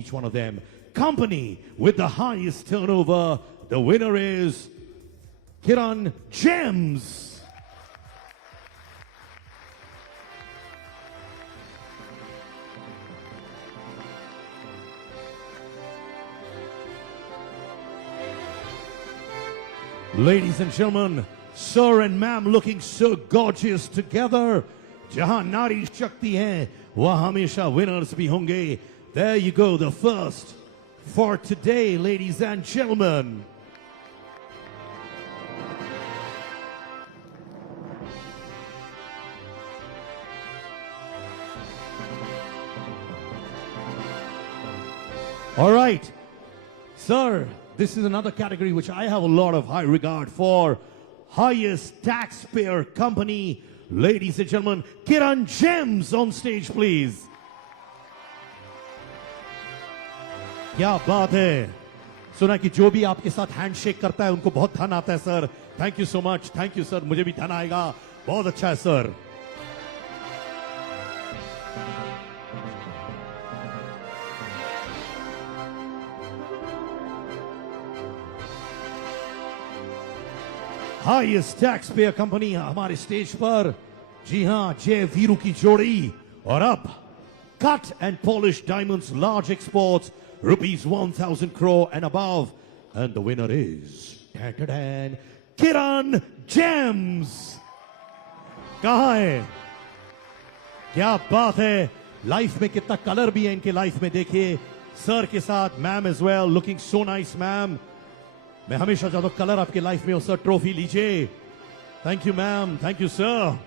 each one of them. Company with the highest turnover, the winner is Kiran Gems. Ladies and gentlemen, sir and ma'am looking so gorgeous together. जहां नारी शक्ति है वहां हमेशा winners भी होंगे. There you go, the first for today, ladies and gentlemen. All right, sir, this is another category which I have a lot of high regard for. Highest taxpayer company. Ladies and gentlemen, Kiran Gems on stage, please. क्या बात है. सुना कि जो भी आपके साथ handshake करता है उनको बहुत धन आता है sir. Thank you so much. Thank you sir. मुझे भी धन आएगा. बहुत अच्छा है sir. Highest tax payer company हमारे स्टेज पर. जी हां, जय वीरू की जोड़ी. और अब cut and polish diamonds large exports rupees 1,000 crore and above, and the winner is Kiran Gems. कहाँ है? क्या बात है. लाइफ में कितना कलर भी है इनके लाइफ में. देखिए सर के साथ ma'am as well, looking so nice ma'am. मैं हमेशा चाहता हूं कलर आपके लाइफ में हो सर. ट्रॉफी लीजिए. Thank you ma'am. Thank you sir.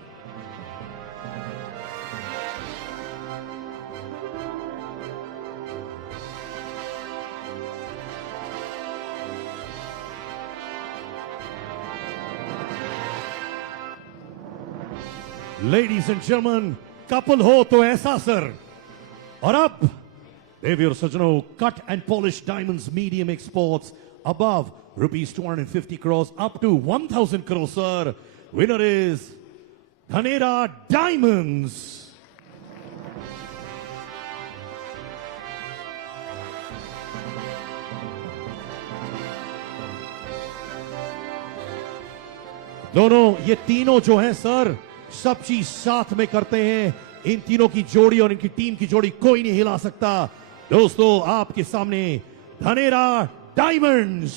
Ladies and gentlemen, couple हो तो ऐसा सर. और अब देवी और सज्जनों, cut and polished diamonds medium exports above rupees 250 crores up to 1,000 crores sir. Winner is Dhanera Diamonds. दोनों ये तीनों जो हैं सर, सब चीज साथ में करते हैं. इन तीनों की जोड़ी और इनकी टीम की जोड़ी कोई नहीं हिला सकता. दोस्तों आपके सामने धनेरा डायमंड्स.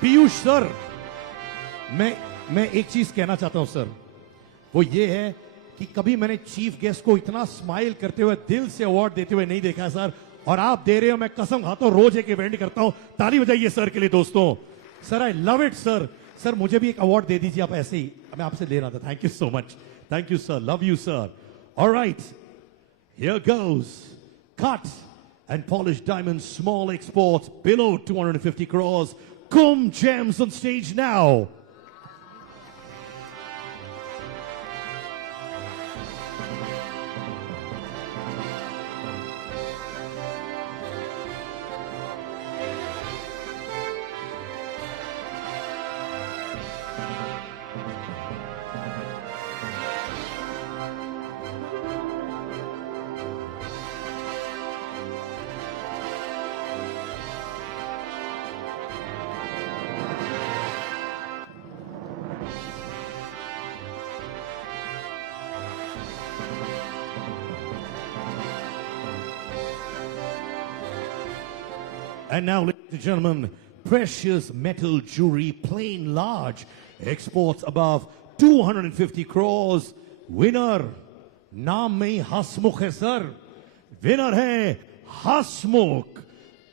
पीयूष सर, मैं एक चीज कहना चाहता हूं सर. वो ये है कि कभी मैंने चीफ गेस्ट को इतना स्माइल करते हुए, दिल से अवार्ड देते हुए नहीं देखा सर. और आप दे रहे हो. मैं कसम खाता हूं रोज एक इवेंट करता हूं. ताली बजाइए सर के लिए दोस्तों. Sir I love it sir. Sir मुझे भी एक अवार्ड दे दीजिए आप ऐसे ही. मैं आपसे ले रहा था. Thank you so much. Thank you sir. Love you sir. Alright, here goes cut and polished diamonds small exports below 250 crores. Kum Gems on stage now. And now, ladies and gentlemen, precious metal jewelry, plain large, exports above 250 crores. Winner, नाम में ही हसमुख है sir. Winner है हसमुख.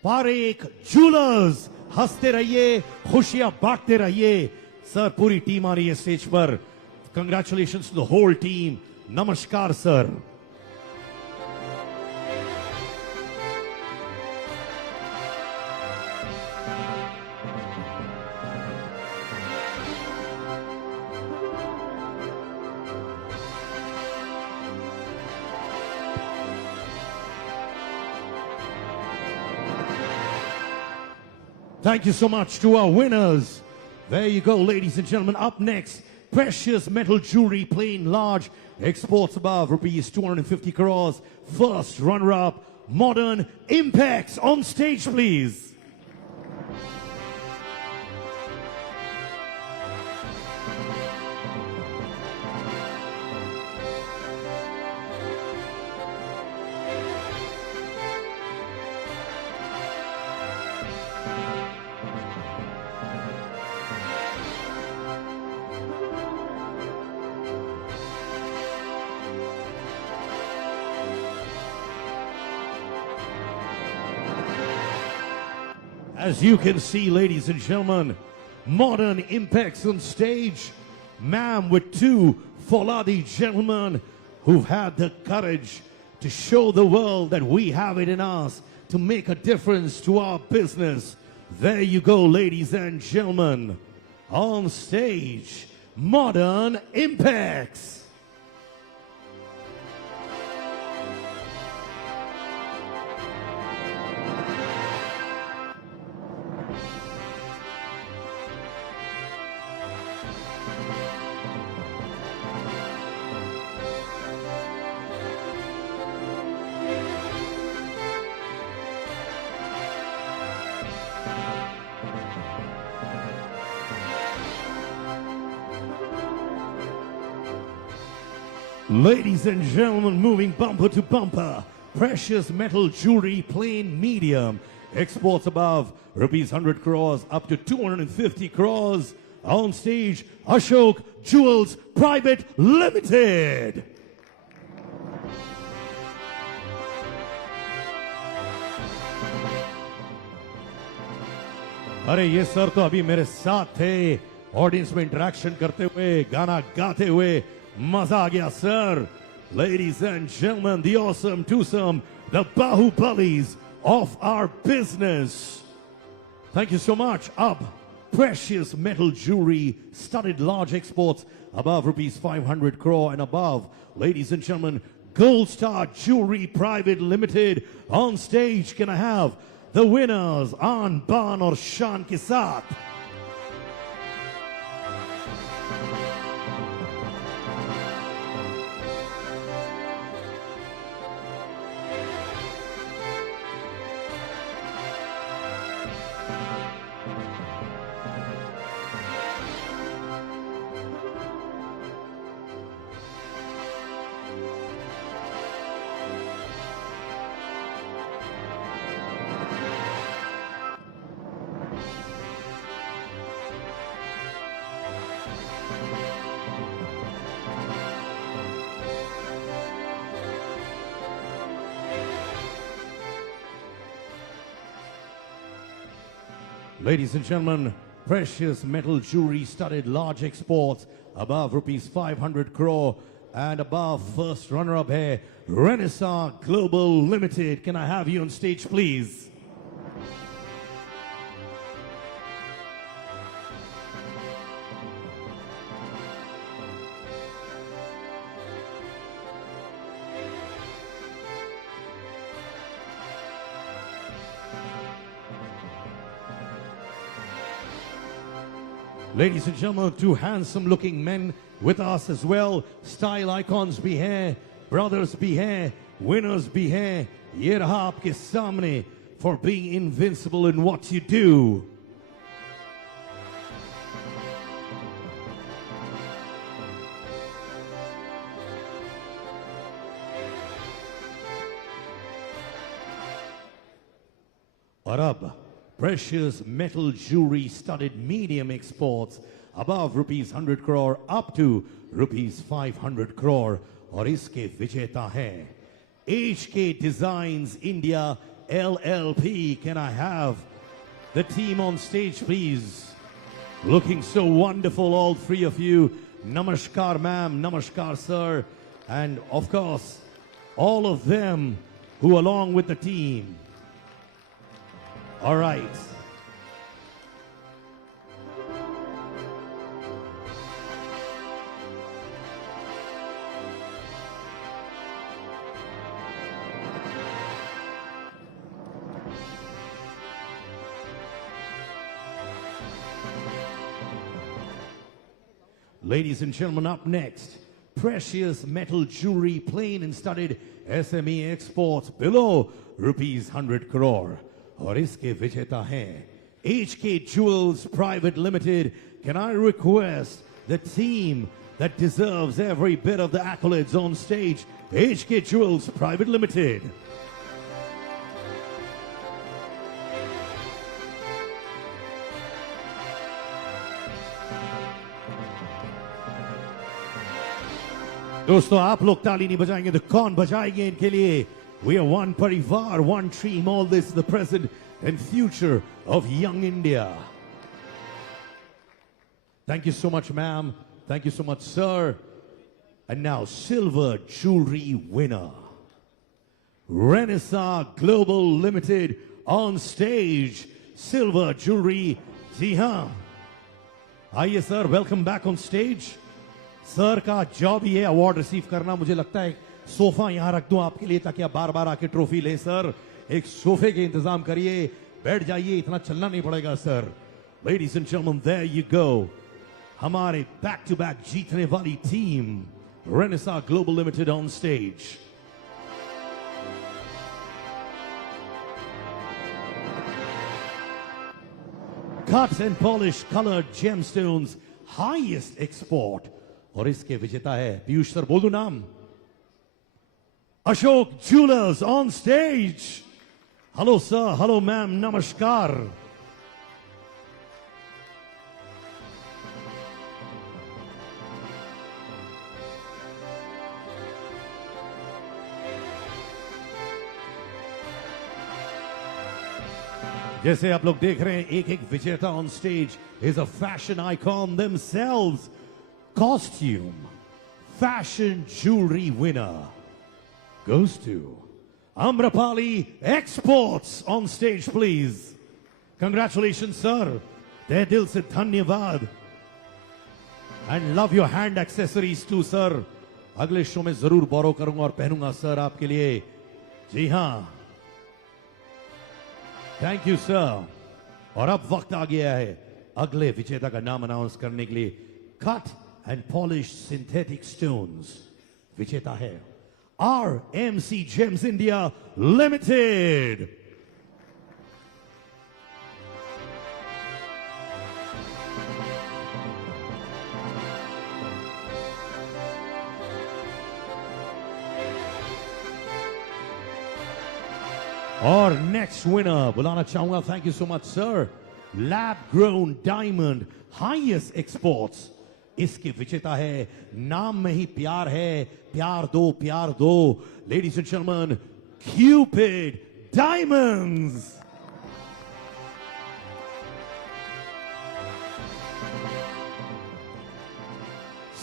Parekh jewellers. हंसते रहिए, खुशियां बांटते रहिए. Sir पूरी टीम आ रही है स्टेज पर. Congratulations to the whole team. नमस्कार sir. Thank you so much to our winners. There you go, ladies and gentlemen. Up next, precious metal jewelry, plain large, exports above rupees 250 crores. First runner-up, Modern Impacts. On stage, please. As you can see, ladies and gentlemen, Modern Impacts on stage. Ma'am with two Foladi gentlemen who've had the courage to show the world that we have it in us to make a difference to our business. There you go, ladies and gentlemen. On stage, Modern Impacts. Ladies and gentlemen, moving bumper to bumper, precious metal jewelry, plain medium, exports above rupees 100 crores up to 250 crores. On stage, Ashok Jewels Private Limited. अरे ये sir तो अभी मेरे साथ थे, audience में interaction करते हुए, गाना गाते हुए, मजा आ गया sir. Ladies and gentlemen, the awesome twosome, the Bahubalis of our business. Thank you so much. Up, precious metal jewelry, studded large exports above rupees 500 crore and above. Ladies and gentlemen, Gold Star Jewelry Private Limited. On stage, can I have the winners, An, Ban or Shan ke saath? Ladies and gentlemen, precious metal jewelry studded large exports above rupees 500 crore and above. First runner-up here, Renaissance Global Limited. Can I have you on stage, please? Ladies and gentlemen, two handsome looking men with us as well. Style icons be here, brothers be here, winners be here. Ye raha aapke samne for being invincible in what you do. Arab. Precious metal jewelry studded medium exports above rupees 100 crore up to rupees 500 crore. और इसके विजेता हैं HK Designs India LLP. Can I have the team on stage, please? Looking so wonderful, all three of you. Namaskar, ma'am. Namaskar, sir. And of course, all of them who along with the team. All right. Ladies and gentlemen, up next, precious metal jewelry, plain and studded SME exports below rupees 100 crore. और इसके विजेता हैं HK Jewels Private Limited. Can I request the team that deserves every bit of the accolades on stage, HK Jewels Private Limited. दोस्तों आप लोग ताली नहीं बजाएंगे तो कौन बजाएंगे इनके लिए? We are one parivar, one team. All this is the present and future of young India. Thank you so much, ma'am. Thank you so much, sir. And now, silver jewelry winner, Renaissance Global Limited on stage. Silver jewelry, जी हाँ. आइए sir, welcome back on stage. Sir का job ही है award receive करना. मुझे लगता है sofa यहां रख दूं आपके लिए ताकि आप बार बार आके ट्रॉफी लें. सर एक सोफे के इंतजाम करिए, बैठ जाइए, इतना चलना नहीं पड़ेगा sir. Ladies and gentlemen, there you go. हमारे बैक टू बैक जीतने वाली team Renaissance Global Limited on stage. Cut and polished colored gemstones, highest export. और इसके विजेता है पीयूष सर, बोल दो नाम. Ashok Jewelers on stage. Hello sir, hello ma'am, namaskar. जैसे आप लोग देख रहे हैं एक एक विजेता on stage is a fashion icon themselves. Costume fashion jewelry winner goes to Amrapali Exports on stage, please. Congratulations, sir. Teh dil se dhanyavad. And love your hand accessories too, sir. अगले show में जरूर बोरो करूंगा और पहनूंगा sir आपके लिए. जी हाँ. Thank you sir. और अब वक्त आ गया है अगले विजेता का नाम अनाउंस करने के लिए. Cut and polish synthetic stones. विजेता है RMC Gems India Limited. और नेक्स्ट विनर बुलाना चाहूंगा. Thank you so much sir. Lab grown diamond highest exports. इसके विजेता है, नाम में ही प्यार है, प्यार दो प्यार दो. Ladies and gentleman, Cupid diamonds.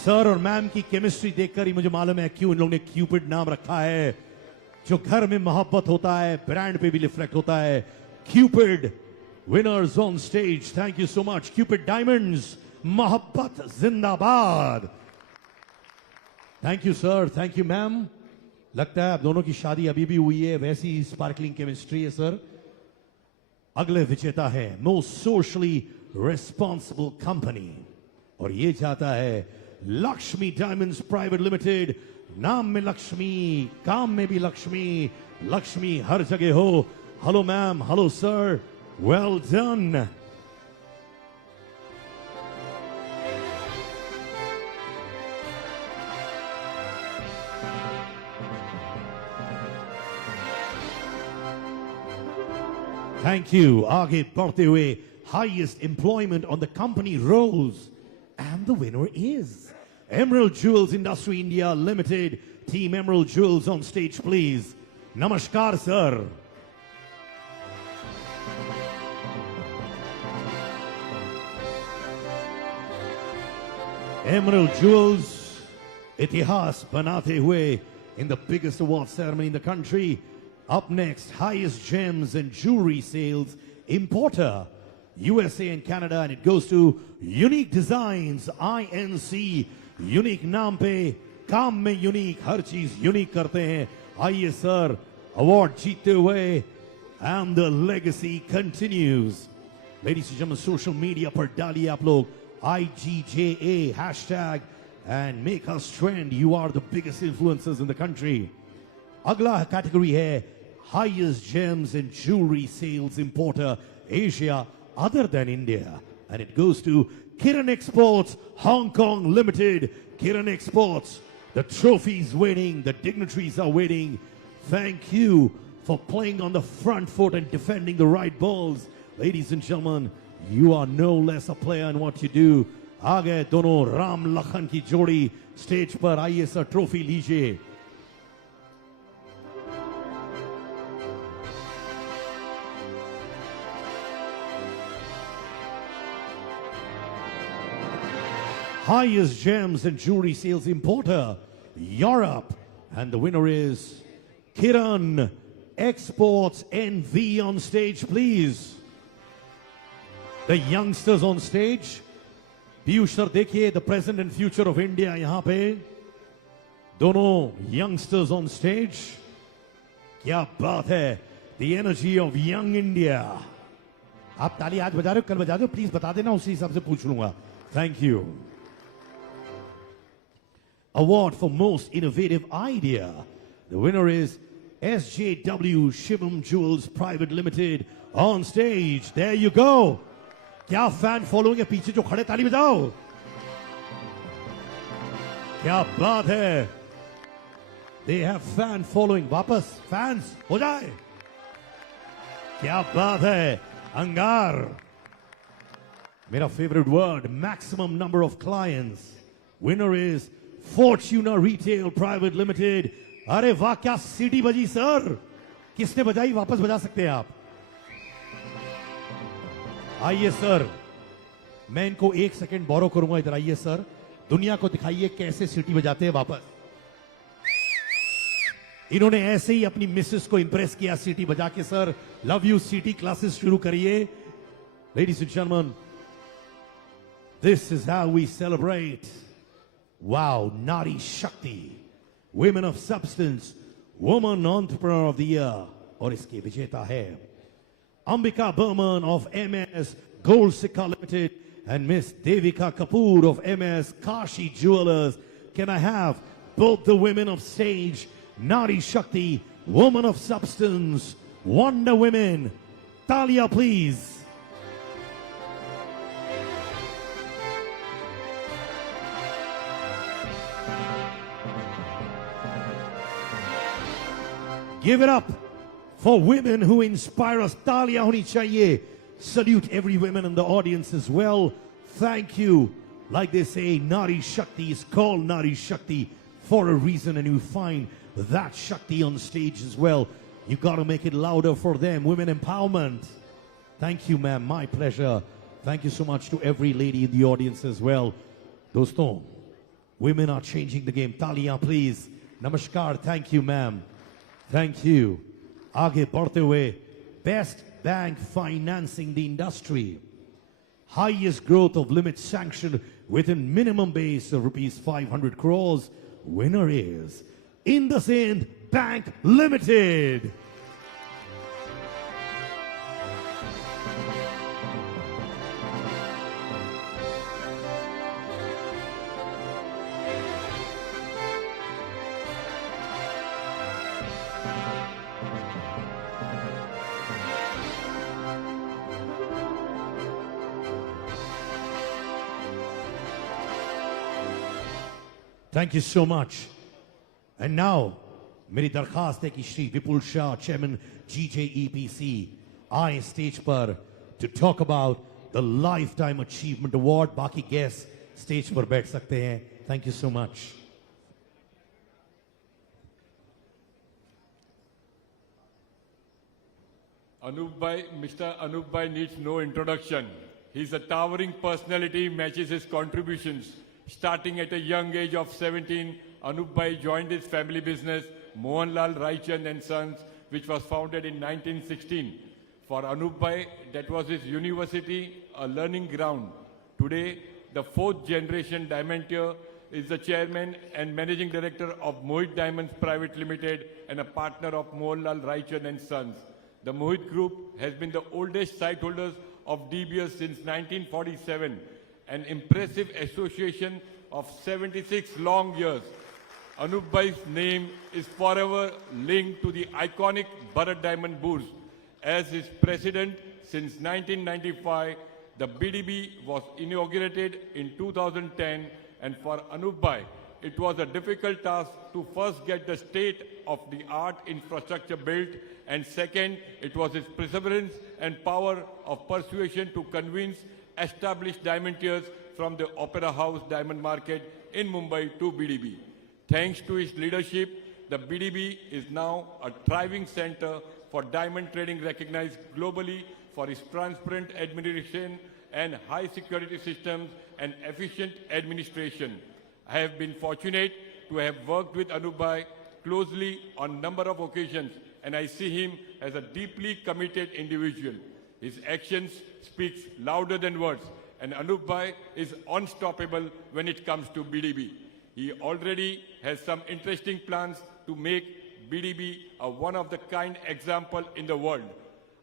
Sir और मैम की केमिस्ट्री देखकर ही मुझे मालूम है क्यों इन लोगों ने क्यूपिड नाम रखा है. जो घर में मोहब्बत होता है ब्रांड पे भी रिफ्लेक्ट होता है. Cupid winners on stage. Thank you so much. Cupid diamonds, मोहब्बत जिंदाबाद. Thank you sir. Thank you ma'am. लगता है आप दोनों की शादी अभी भी हुई है, वैसी स्पार्कलिंग केमिस्ट्री है सर. अगले विजेता है मोस्ट सोशली रिस्पॉन्सिबल कंपनी और ये चाहता है लक्ष्मी डायमंड्स प्राइवेट लिमिटेड. नाम में लक्ष्मी, काम में भी लक्ष्मी. लक्ष्मी हर जगह हो. Hello ma'am, hello sir, well done. Thank you. आगे बढ़ते हुए highest employment on the company rolls and the winner is Emerald Jewels Industry India Limited. Team Emerald Jewels on stage, please. Namaskar, sir. Emerald Jewels, इतिहास बनाते हुए in the biggest award ceremony in the country. Up next, highest gems and jewelry sales importer, USA and Canada, and it goes to Unique Designs, INC. Unique नाम पे काम में unique, हर चीज unique करते हैं. आइए सर, अवार्ड जीतते हुए. And the legacy continues. Ladies and gentlemen, social media पर डालिए आप लोग IGJA hashtag and make us trend. You are the biggest influencers in the country. Agla category hai highest gems and jewelry sales importer Asia other than India. And it goes to Kiran Exports, Hong Kong Limited. Kiran Exports, the trophies waiting, the dignitaries are waiting. Thank you for playing on the front foot and defending the right balls. Ladies and gentlemen, you are no less a player in what you do. आगे दोनों राम लखन की जोड़ी stage पर आइए sir trophy लीजिए. Highest gems and jewelry sales importer, Europe. And the winner is Kiran Exports NV on stage, please. The youngsters on stage. Piyush sir देखिए the present and future of India यहां पे दोनों youngsters on stage. क्या बात है, the energy of young India. आप ताली आज बजा रहे हो, कल बजा दो प्लीज, बता देना, उसी हिसाब से पूछ लूंगा. Thank you. Award for most innovative idea. The winner is SJW Shivam Jewels Private Limited on stage. There you go. क्या फैन फॉलोइंग है पीछे जो खड़े, ताली बजाओ. क्या बात है. They have fan following. वापस फैंस हो जाए. क्या बात है. अंगार. मेरा favourite word, maximum number of clients. Winner is Fortuna Retail Private Limited. अरे वाह, क्या सीटी बजी सर. किसने बजाई, वापस बजा सकते हैं आप. आइए सर, मैं इनको एक सेकंड बोरो करूंगा. इधर आइए सर, दुनिया को दिखाइए कैसे सीटी बजाते हैं वापस. इन्होंने ऐसे ही अपनी मिसेस को इंप्रेस किया सीटी बजा के. सर लव यू सीटी क्लासेस शुरू करिए. Ladies and gentleman, this is how we celebrate. Wow, नारी शक्ति, women of substance, woman entrepreneur of the year. और इसके विजेता है Ambika Burman of MS Gold Sikka Limited and Miss Devika Kapoor of MS Kashi Jewelers. Can I have both the women of stage, Nari Shakti, woman of substance, Wonder Women. Talia, please. Give it up for women who inspire us. Talia honi chahiye. Salute every woman in the audience as well. Thank you. Like they say, Nari Shakti is called Nari Shakti for a reason, and you find that Shakti on stage as well. You got to make it louder for them. Women empowerment. Thank you, ma'am. My pleasure. Thank you so much to every lady in the audience as well. Doston, women are changing the game. Talia, please. Namaskar. Thank you, ma'am. Thank you. आगे बढ़ते हुए, best bank financing the industry. Highest growth of limit sanctioned within minimum base of rupees 500 crores. Winner is IndusInd Bank Limited. Thank you so much. And now, मेरी दरखास्त है कि श्री विपुल Shah, Chairman GJEPC, आए stage पर to talk about the Lifetime Achievement Award. बाकी guests stage पर बैठ सकते हैं. Thank you so much. Mr. Anup Bhai needs no introduction. He's a towering personality, matches his contributions. Starting at a young age of 17, Anup Bhai joined his family business, Mohanlal Raichand and Sons, which was founded in 1916. For Anup Bhai, that was his university, a learning ground. Today, the fourth generation diamantier is the chairman and managing director of Mohit Diamonds Private Limited and a partner of Mohanlal Raichand and Sons. The Mohit Group has been the oldest site holders of De Beers since 1947 an impressive association of 76 long years. Anup Bhai's name is forever linked to the iconic Bharat Diamond Bourse. As its president since 1995, the BDB was inaugurated in 2010, and for Anup Bhai, it was a difficult task to first get the state-of-the-art infrastructure built, and second, it was his perseverance and power of persuasion to convince established diamantiers from the Opera House diamond market in Mumbai to BDB. Thanks to his leadership, the BDB is now a thriving center for diamond trading, recognized globally for its transparent administration and high security systems and efficient administration. I have been fortunate to have worked with Anup Bhai closely on a number of occasions, and I see him as a deeply committed individual. His actions speak louder than words, and Anup Bhai is unstoppable when it comes to BDB. He already has some interesting plans to make BDB a one-of-the-kind example in the world.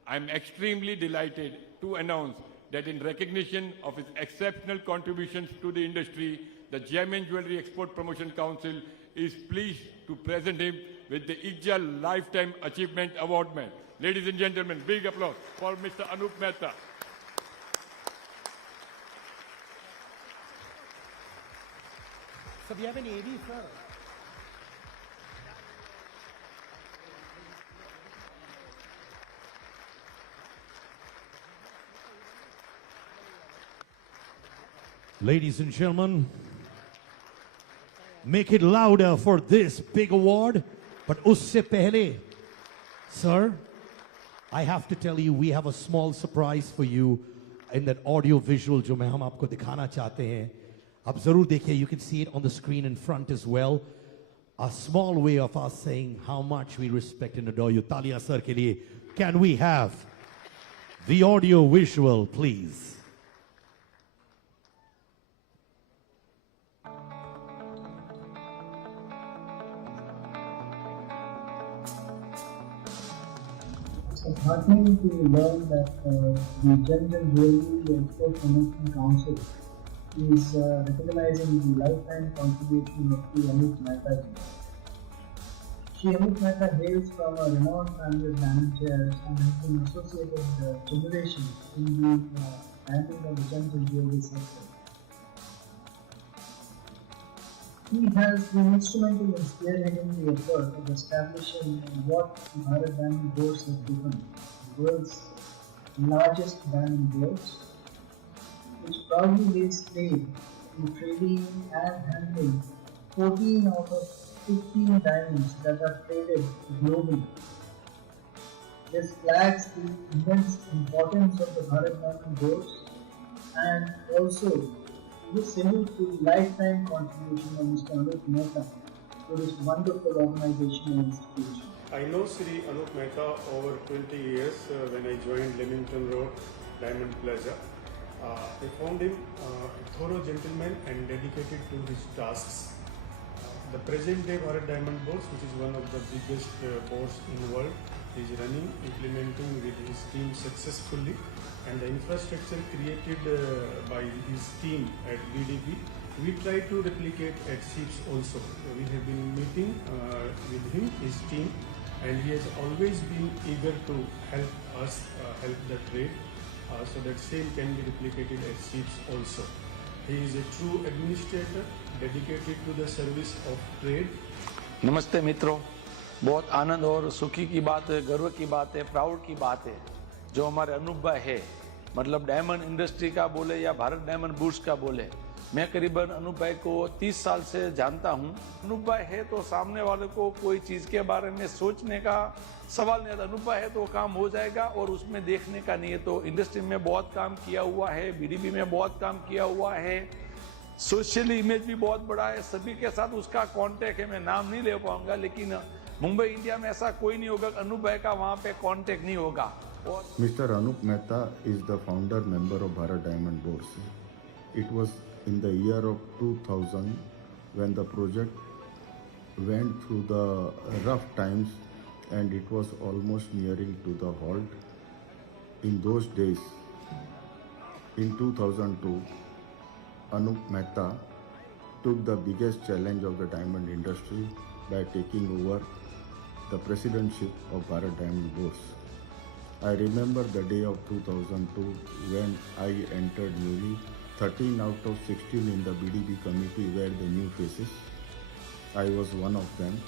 I am extremely delighted to announce that in recognition of his exceptional contributions to the industry, the Gem and Jewellery Export Promotion Council is pleased to present him with the IGJA Lifetime Achievement Award. Ladies and gentlemen, big applause for Mr. Anup Mehta. So we have an AD, sir. Ladies and gentlemen, make it louder for this big award. But usse pehle, sir, I have to tell you, we have a small surprise for you in that audio visual जो मैं हम आपको दिखाना चाहते हैं. आप जरूर देखिए, you can see it on the screen in front as well. A small way of us saying how much we respect and adore you. Talia sir के लिए. Can we have the audio visual, please? It's heartening to learn that the Gem and Jewellery Export Promotion Council is recognizing the lifetime contribution of the Anup Mehta ji. Anup Mehta hails from a renowned family of diamantiers and has been associated with generations in the diamond and gems and jewellery sector. He has been instrumental in spearheading the effort of establishing what Bharat Diamond Bourse has become, the world's largest diamond bourse, which proudly lays claim to trading and handling 14 out of 15 diamonds that are traded globally. This flags the immense importance of the Bharat Diamond Bourse and also this salute to the lifetime contribution of Mr. Anup Mehta to this wonderful organization and institution. I know Sri Anup Mehta over 20 years when I joined Leamington Road Diamond Plaza. I found him a thorough gentleman and dedicated to his tasks. The present day Bharat Diamond Bourse, which is one of the biggest bourse in the world, is running, implementing with his team successfully, and the infrastructure created by his team at BDB, we try to replicate at SIPS also. We have been meeting with him, his team, and he has always been eager to help us, help the trade, so that same can be replicated at SIPS also. He is a true administrator, dedicated to the service of trade. नमस्ते मित्रों, बहुत आनंद और सुखी की बात है, गर्व की बात है, प्राउड की बात है जो हमारे अनूप भाई है, मतलब डायमंड इंडस्ट्री का बोले या भारत डायमंड बोर्स का बोले, मैं करीबन अनूप भाई को 30 साल से जानता हूं। अनूप भाई है तो सामने वाले को कोई चीज के बारे में सोचने का सवाल नहीं आता। अनूप भाई है तो काम हो जाएगा और उसमें देखने का नहीं है। तो इंडस्ट्री में बहुत काम किया हुआ है, बीडीबी में बहुत काम किया हुआ है, सोशल इमेज भी बहुत बड़ा है, सभी के साथ उसका कांटेक्ट है। मैं नाम नहीं ले पाऊंगा, लेकिन मुंबई इंडिया में ऐसा कोई नहीं होगा अनूप भाई का वहां पे कांटेक्ट नहीं होगा। Mr. Anup Mehta is the founder member of Bharat Diamond Bourse. It was in the year of 2000 when the project went through the rough times and it was almost nearing to the halt. In those days, in 2002, Anup Mehta took the biggest challenge of the diamond industry by taking over the presidentship of Bharat Diamond Bourse. I remember the day of 2002 when I entered newly. 13 out of 16 in the BDB committee were the new faces. I was one of them,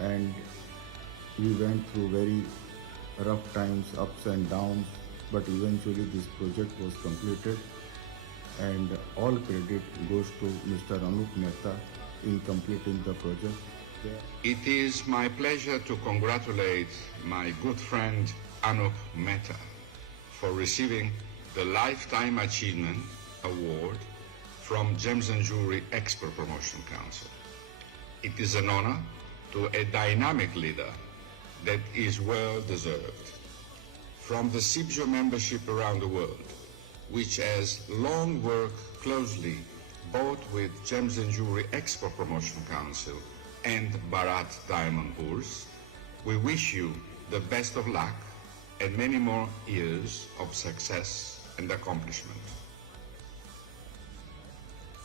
and we went through very rough times, ups and downs, but eventually this project was completed, and all credit goes to Mr. Anup Mehta in completing the project. It is my pleasure to congratulate my good friend Anup Mehta for receiving the Lifetime Achievement Award from Gems and Jewellery Export Promotion Council. It is an honor to a dynamic leader that is well deserved. From the CIBJA membership around the world, which has long worked closely both with Gems and Jewellery Export Promotion Council and Bharat Diamond Bourse, we wish you the best of luck and many more years of success and accomplishment.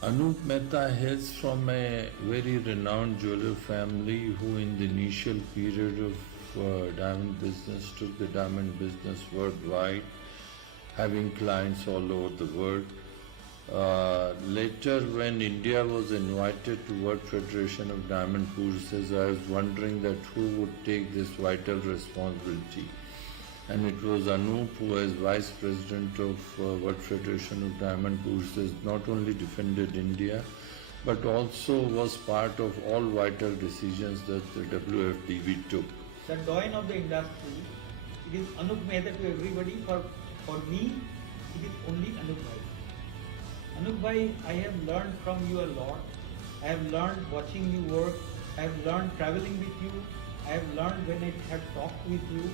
Anup Mehta hails from a very renowned jeweler family who in the initial period of diamond business took the diamond business worldwide, having clients all over the world. Later, when India was invited to World Federation of Diamond Bourses, I was wondering that who would take this vital responsibility. And it was Anup, who as Vice President of World Federation of Diamond Bourses, not only defended India, but also was part of all vital decisions that the WFDB took. The doyen of the industry, it is Anup Mehta to everybody. For me, it is only Anup Bhai. Anup Bhai, I have learned from you a lot. I have learned watching you work. I have learned traveling with you. I have learned when I have talked with you.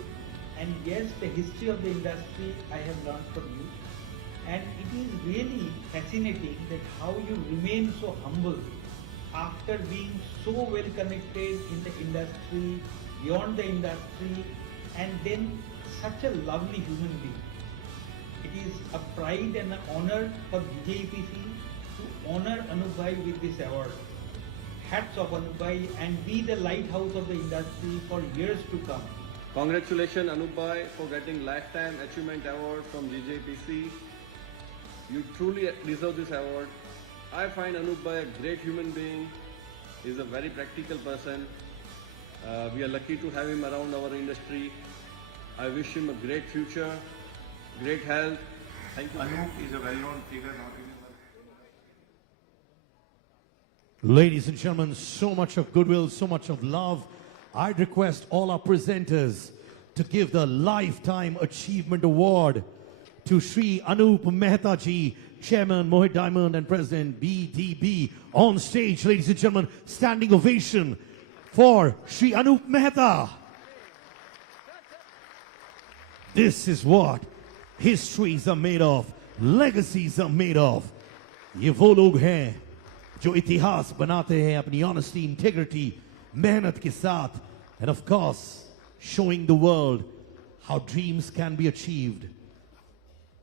And yes, the history of the industry I have learned from you. And it is really fascinating that how you remain so humble after being so well connected in the industry, beyond the industry, and then such a lovely human being. It is a pride and an honor for GJPC to honor Anup Bhai with this award. Hats off Anup Bhai, and be the lighthouse of the industry for years to come. Congratulations Anup Bhai for getting Lifetime Achievement Award from GJPC. You truly deserve this award. I find Anup Bhai a great human being. He is a very practical person. We are lucky to have him around our industry. I wish him a great future, great health. Thank you. Anup is a well-known figure, not only. Ladies and gentlemen, so much of goodwill, so much of love. I'd request all our presenters to give the Lifetime Achievement Award to Shri Anup Mehta ji, Chairman Mohit Diamond and President BDB. On stage, ladies and gentlemen, standing ovation for Shri Anup Mehta. This is what histories are made of, legacies are made of. ये वो लोग हैं जो इतिहास बनाते हैं अपनी honesty, integrity, मेहनत के साथ, and of course showing the world how dreams can be achieved.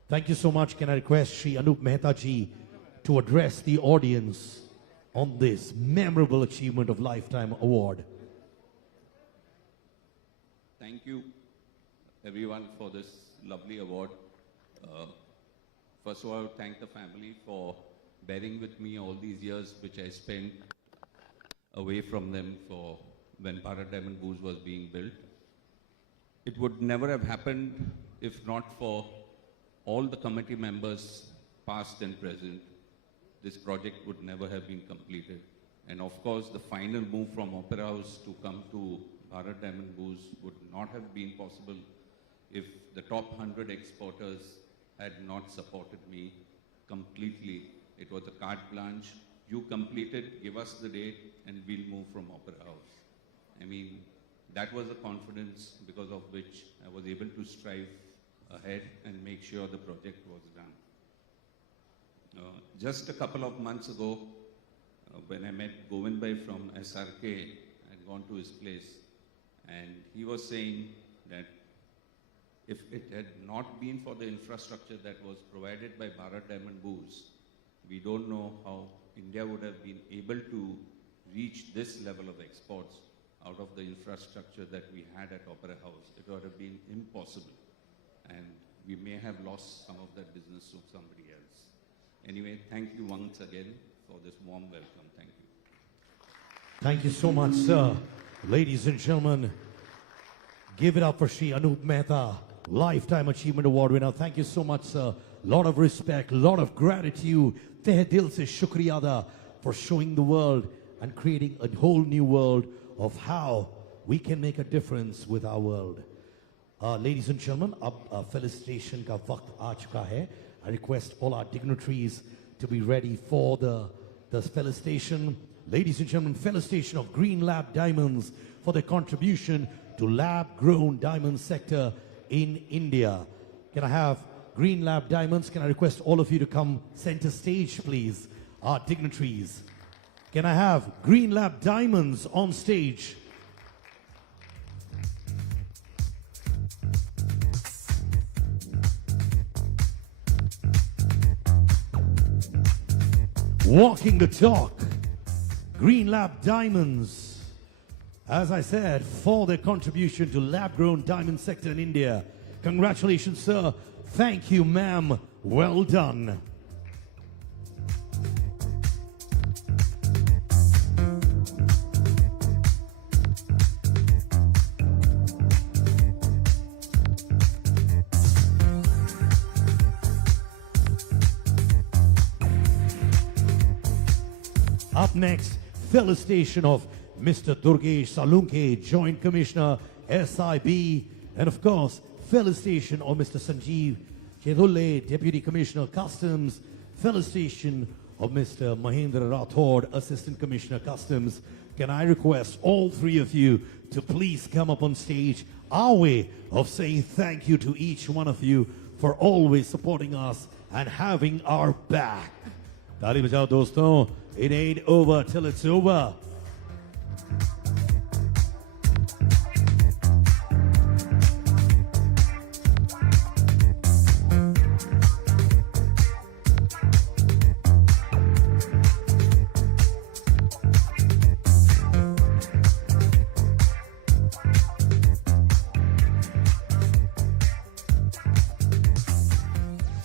Thank you so much. Can I request Shri Anup Mehta ji to address the audience on this memorable achievement of Lifetime Award? Thank you everyone for this lovely award. First of all, thank the family for bearing with me all these years which I spent away from them for when Bharat Diamond Bourse was being built. It would never have happened if not for all the committee members, past and present. This project would never have been completed. And of course, the final move from Opera House to come to Bharat Diamond Bourse would not have been possible if the top 100 exporters had not supported me completely. It was a carte blanche. You complete it, give us the date, and we'll move from Opera House. I mean, that was the confidence because of which I was able to strive ahead and make sure the project was done. Just a couple of months ago, when I met Govind Bhai from SRK, I had gone to his place, and he was saying that if it had not been for the infrastructure that was provided by Bharat Diamond Bourse, We don't know how India would have been able to reach this level of exports out of the infrastructure that we had at Opera House. It would have been impossible. And we may have lost some of that business to somebody else. Anyway, thank you once again for this warm welcome. Thank you. Thank you so much, sir. Ladies and gentlemen, give it up for Shri Anup Mehta, Lifetime Achievement Award winner. Thank you so much, sir. Lot of respect, lot of gratitude. Teh dil se shukriya ada for showing the world and creating a whole new world of how we can make a difference with our world. Ladies and gentlemen, ab felicitation ka waqt aa chuka hai. I request all our dignitaries to be ready for the felicitation. Ladies and gentlemen, felicitation of Green Lab Diamonds for their contribution to lab-grown diamond sector in India. Can I have Green Lab Diamonds? Can I request all of you to come center stage, please? Our dignitaries. Can I have Green Lab Diamonds on stage? Walking the talk. Green Lab Diamonds, as I said, for their contribution to lab-grown diamond sector in India. Congratulations, sir. Thank you, ma'am. Well done. Up next, felicitation of Mr. Durgesh Salunke, Joint Commissioner, SIB, and of course, felicitation of Mr. Sanjeev Chedulle, Deputy Commissioner, Customs, felicitation of Mr. Mahendra Rathod, Assistant Commissioner, Customs. Can I request all three of you to please come up on stage? Our way of saying thank you to each one of you for always supporting us and having our back. Taali bajao doston. It ain't over till it's over.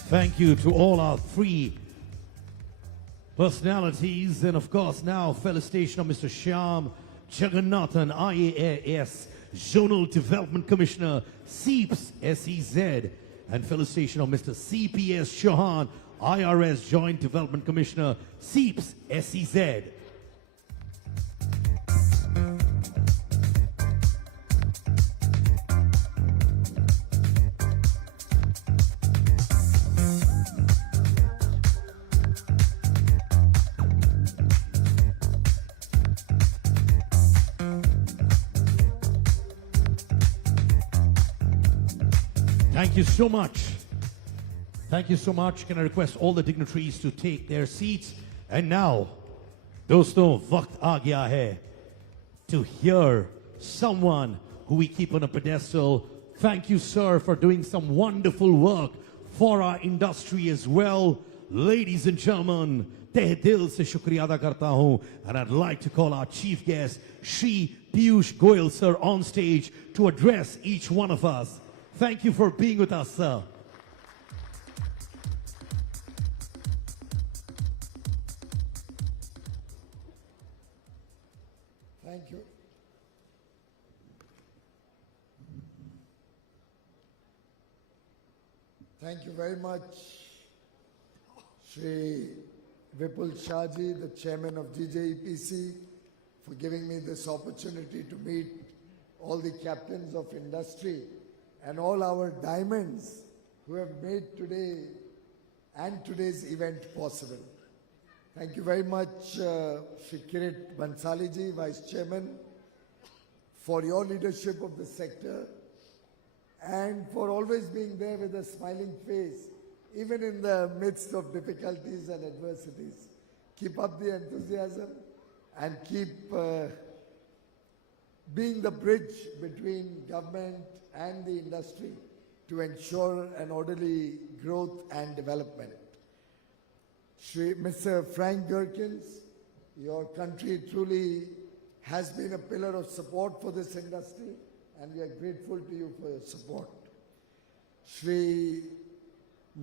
Thank you to all our three personalities, and of course now felicitation of Mr. Shyam Jagannathan, IAS Zonal Development Commissioner, SEEPS SEZ, and felicitation of Mr. CPS Chauhan, IRS Joint Development Commissioner, SEEPS SEZ. Thank you so much. Thank you so much. Can I request all the dignitaries to take their seats? And now, dosto, waqt aa gaya hai to hear someone who we keep on a pedestal. Thank you, sir, for doing some wonderful work for our industry as well. Ladies and gentlemen, teh dil se shukriya ada karta hoon, and I'd like to call our chief guest, Shri Piyush Goyal, sir, on stage to address each one of us. Thank you for being with us, sir. Thank you. Thank you very much, Shri Vipul Shahji, the chairman of GJEPC, for giving me this opportunity to meet all the captains of industry and all our diamonds who have made today and today's event possible. Thank you very much, Shri Kirit Bansaliji, Vice Chairman, for your leadership of the sector and for always being there with a smiling face, even in the midst of difficulties and adversities. Keep up the enthusiasm and keep being the bridge between government and the industry to ensure an orderly growth and development. Mr. Frank Gherkins, your country truly has been a pillar of support for this industry, and we are grateful to you for your support. Shri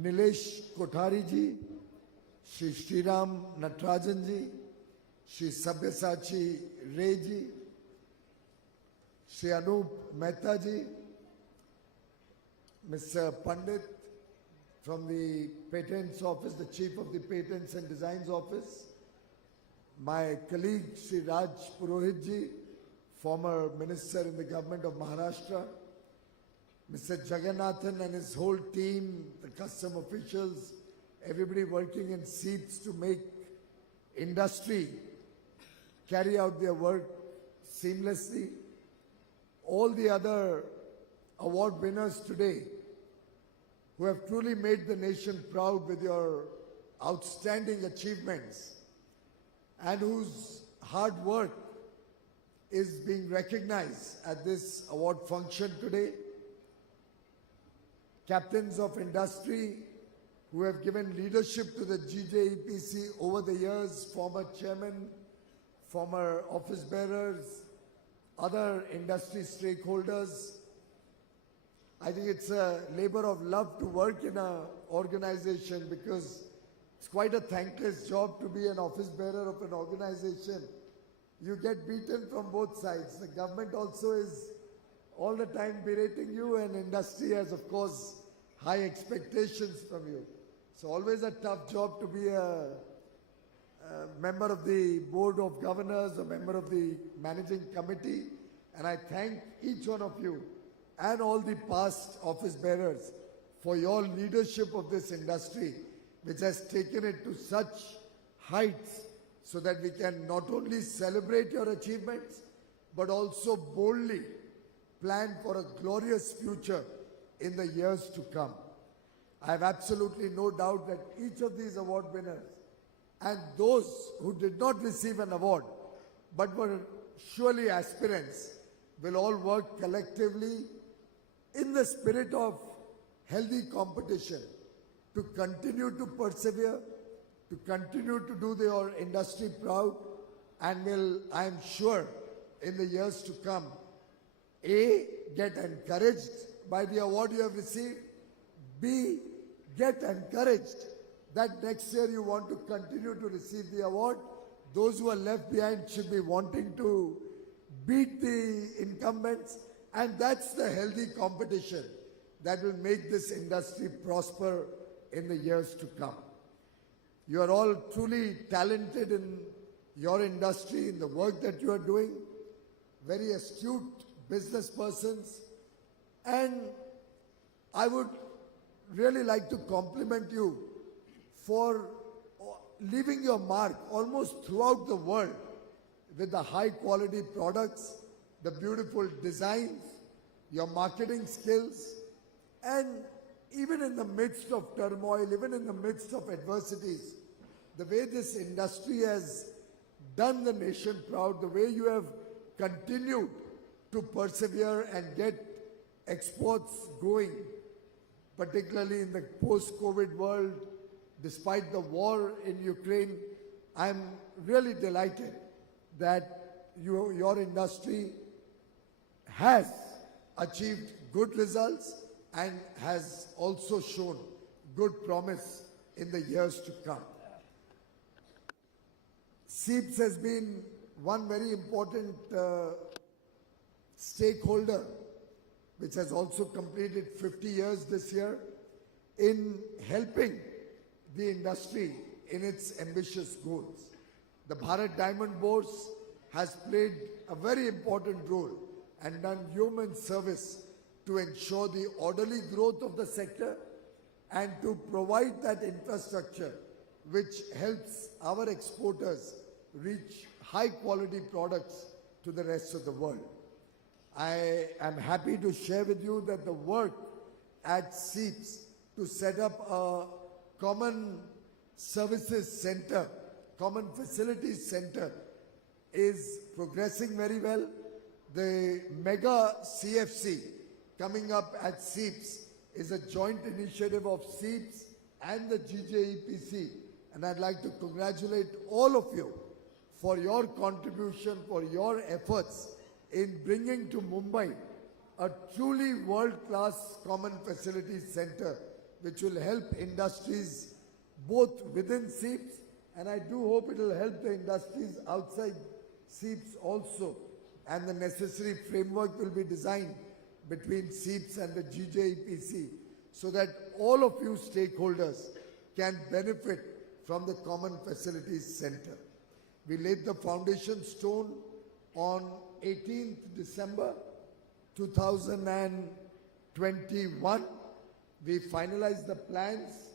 Nilesh Kothari ji, Shri Sriram Natarajan ji, Shri Sabyasachi Ray ji, Shri Anup Mehta ji, Mr. Pandit from the Patents Office, the Chief of the Patents and Designs Office, my colleague Shri Raj Purohit ji, former Minister in the Government of Maharashtra, Mr. Jagannathan and his whole team, the custom officials, everybody working in seats to make industry carry out their work seamlessly. All the other award winners today who have truly made the nation proud with your outstanding achievements and whose hard work is being recognized at this award function today. Captains of industry who have given leadership to the GJEPC over the years, former chairman, former office bearers, other industry stakeholders. I think it's a labor of love to work in an organization because it's quite a thankless job to be an office bearer of an organization. You get beaten from both sides. The government also is all the time berating you, and industry has, of course, high expectations from you. It's always a tough job to be a member of the Board of Governors, a member of the Managing Committee, and I thank each one of you and all the past office bearers for your leadership of this industry, which has taken it to such heights so that we can not only celebrate your achievements, but also boldly plan for a glorious future in the years to come. I have absolutely no doubt that each of these award winners and those who did not receive an award but were surely aspirants will all work collectively in the spirit of healthy competition to continue to persevere, to continue to do your industry proud, and will, I am sure, in the years to come, A, get encouraged by the award you have received, B, get encouraged that next year you want to continue to receive the award. Those who are left behind should be wanting to beat the incumbents, and that's the healthy competition that will make this industry prosper in the years to come. You are all truly talented in your industry, in the work that you are doing, very astute business persons, and I would really like to compliment you for leaving your mark almost throughout the world with the high quality products, the beautiful designs, your marketing skills, and even in the midst of turmoil, even in the midst of adversities, the way this industry has done the nation proud, the way you have continued to persevere and get exports going, particularly in the post-COVID world, despite the war in Ukraine, I'm really delighted that your industry has achieved good results and has also shown good promise in the years to come. SEEPS has been one very important stakeholder which has also completed 50 years this year in helping the industry in its ambitious goals. The Bharat Diamond Bourse has played a very important role and done human service to ensure the orderly growth of the sector and to provide that infrastructure which helps our exporters reach high quality products to the rest of the world. I am happy to share with you that the work at SEEPS to set up a common services center, common facilities center is progressing very well. The mega CFC coming up at SEEPS is a joint initiative of SEEPS and the GJEPC And I'd like to congratulate all of you for your contribution, for your efforts in bringing to Mumbai a truly world-class common facilities center which will help industries both within SEEPs, and I do hope it will help the industries outside SEEPs also. And the necessary framework will be designed between SEEPs and the GJEPC so that all of you stakeholders can benefit from the Common Facilities Center. We laid the foundation stone on 18th December 2021. We finalized the plans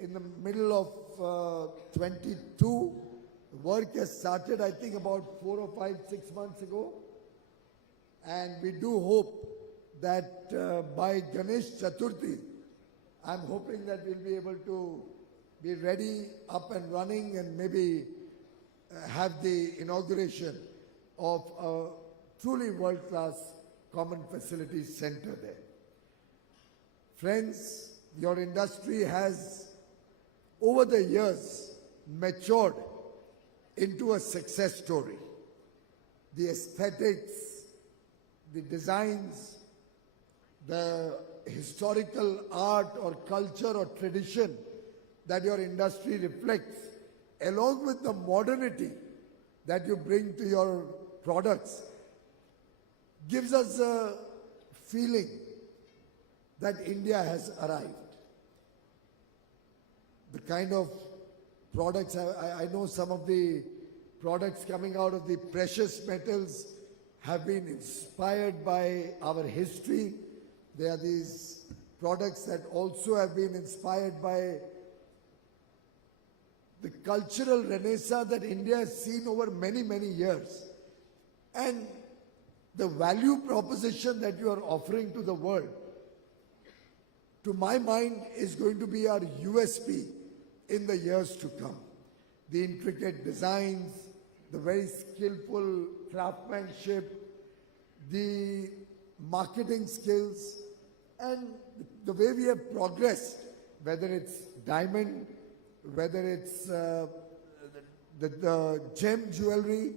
in the middle of 22. Work has started, I think, about 4 or 5, 6 months ago. And we do hope that by Ganesh Chaturthi, I'm hoping that we'll be able to be ready, up and running, and maybe have the inauguration of a truly world-class common facilities center there. Friends, your industry has, over the years, matured into a success story. The aesthetics, the designs, the historical art or culture or tradition that your industry reflects, along with the modernity that you bring to your products, gives us a feeling that India has arrived. The kind of products, I know some of the products coming out of the precious metals have been inspired by our history. There are these products that also have been inspired by the cultural renaissance that India has seen over many, many years. And the value proposition that you are offering to the world, to my mind, is going to be our USP in the years to come. The intricate designs, the very skillful craftsmanship, the marketing skills, and the way we have progressed, whether it's diamond, whether it's the gem jewelry,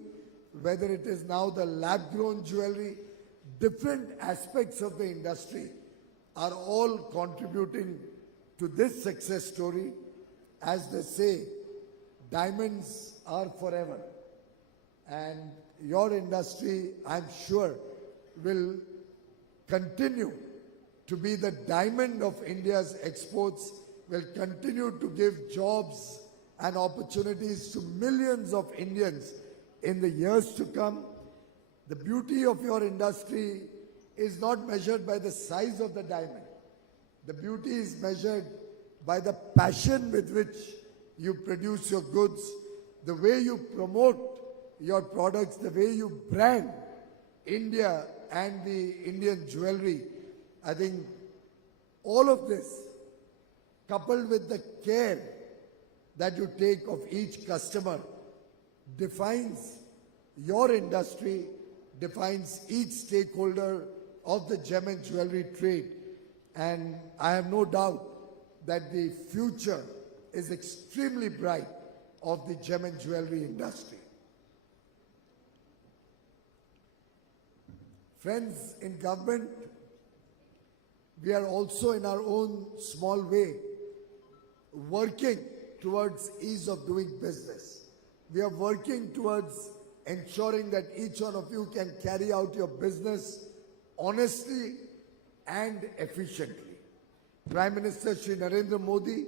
whether it is now the lab-grown jewelry, different aspects of the industry are all contributing to this success story. As they say, diamonds are forever. And your industry, I'm sure, will continue to be the diamond of India's exports, will continue to give jobs and opportunities to millions of Indians in the years to come. The beauty of your industry is not measured by the size of the diamond. The beauty is measured by the passion with which you produce your goods, the way you promote your products, the way you brand India and the Indian jewelry. I think all of this, coupled with the care that you take of each customer, defines your industry, defines each stakeholder of the gem and jewelry trade. And I have no doubt that the future is extremely bright of the gem and jewelry industry. Friends, in government, we are also in our own small way working towards ease of doing business. We are working towards ensuring that each one of you can carry out your business honestly and efficiently. Prime Minister Shri Narendra Modi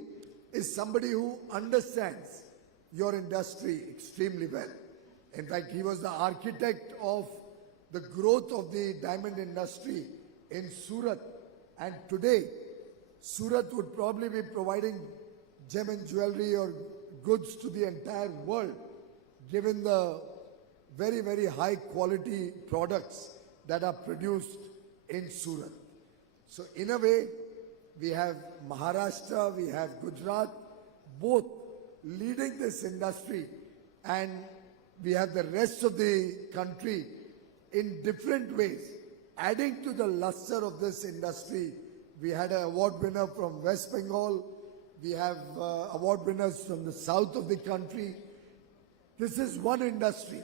is somebody who understands your industry extremely well. In fact, he was the architect of the growth of the diamond industry in Surat. And today, Surat would probably be providing gem and jewelry or goods to the entire world, given the very, very high quality products that are produced in Surat. So in a way, we have Maharashtra, we have Gujarat, both leading this industry, and we have the rest of the country in different ways, adding to the luster of this industry. We had an award winner from West Bengal. We have award winners from the south of the country. This is one industry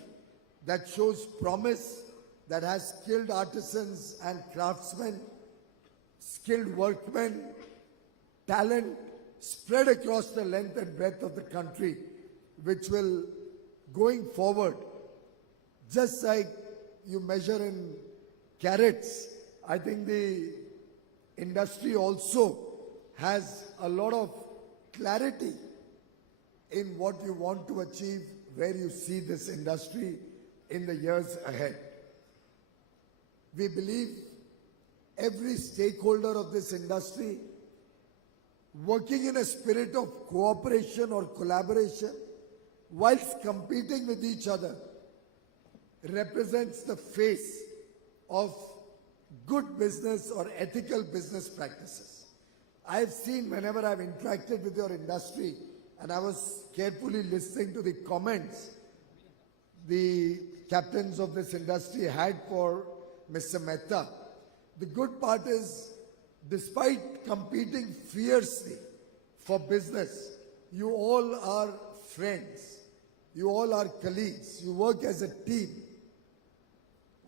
that shows promise, that has skilled artisans and craftsmen, skilled workmen, talent spread across the length and breadth of the country, which will, going forward, just like you measure in carats, I think the industry also has a lot of clarity in what you want to achieve, where you see this industry in the years ahead. We believe every stakeholder of this industry working in a spirit of cooperation or collaboration whilst competing with each other represents the face of good business or ethical business practices. I have seen whenever I've interacted with your industry, and I was carefully listening to the comments the captains of this industry had for Mr. Mehta. The good part is, despite competing fiercely for business, you all are friends. You all are colleagues. You work as a team.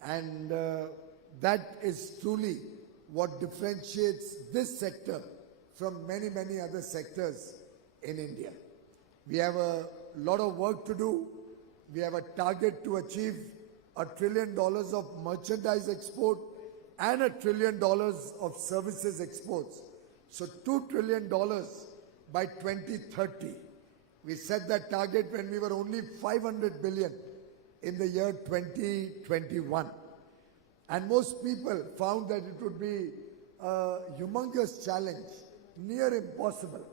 And that is truly what differentiates this sector from many, many other sectors in India. We have a lot of work to do. We have a target to achieve $1 trillion of merchandise export and $1 trillion of services exports. So $2 trillion by 2030. We set that target when we were only 500 billion in the year 2021. And most people found that it would be a humongous challenge, near impossible,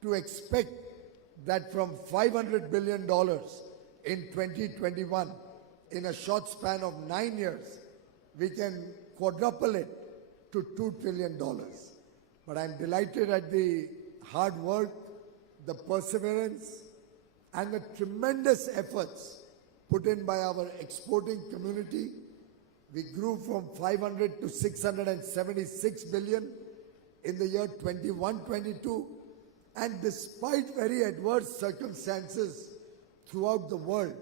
to expect that from $500 billion in 2021, in a short span of 9 years, we can quadruple it to $2 trillion. But I'm delighted at the hard work, the perseverance, and the tremendous efforts put in by our exporting community. We grew from 500 to 676 billion in the year 21-22, and despite very adverse circumstances throughout the world,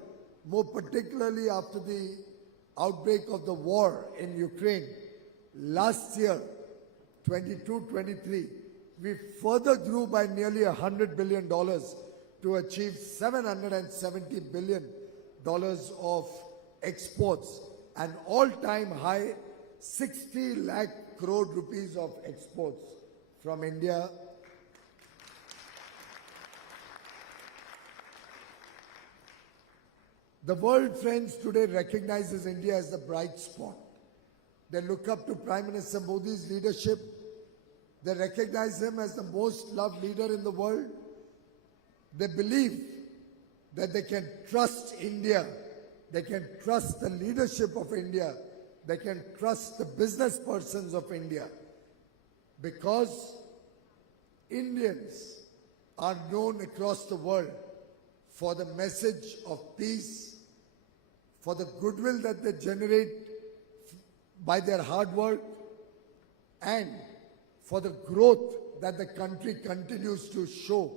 more particularly after the outbreak of the war in Ukraine, last year, 22-23, we further grew by nearly $100 billion to achieve $770 billion of exports, an all-time high 60 lakh crore rupees of exports from India. The world, friends, today recognizes India as the bright spot. They look up to Prime Minister Modi's leadership. They recognize him as the most loved leader in the world. They believe that they can trust India. They can trust the leadership of India. They can trust the business persons of India. Because Indians are known across the world for the message of peace, for the goodwill that they generate by their hard work, and for the growth that the country continues to show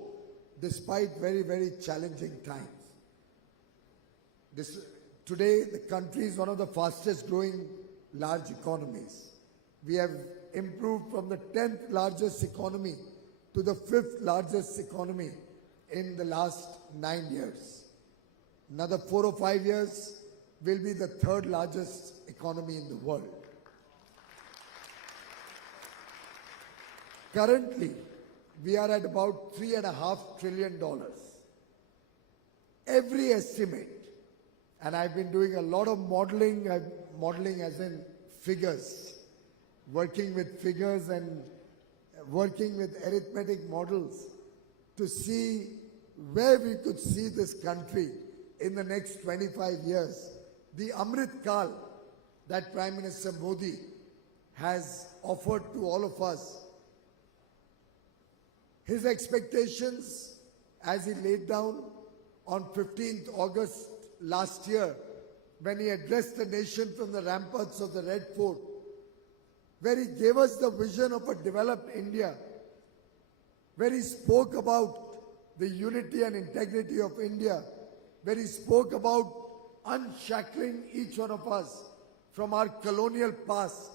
despite very, very challenging times. Today, the country is one of the fastest growing large economies. We have improved from the 10th largest economy to the 5th largest economy in the last 9 years. Another 4 or 5 years will be the 3rd largest economy in the world. Currently, we are at about $3.5 trillion. Every estimate, and I've been doing a lot of modeling as in figures, working with figures and working with arithmetic models to see where we could see this country in the next 25 years. The Amrit Kal that Prime Minister Modi has offered to all of us. His expectations, as he laid down on 15th August last year, when he addressed the nation from the ramparts of the Red Fort, where he gave us the vision of a developed India, where he spoke about the unity and integrity of India, where he spoke about unshackling each one of us from our colonial past,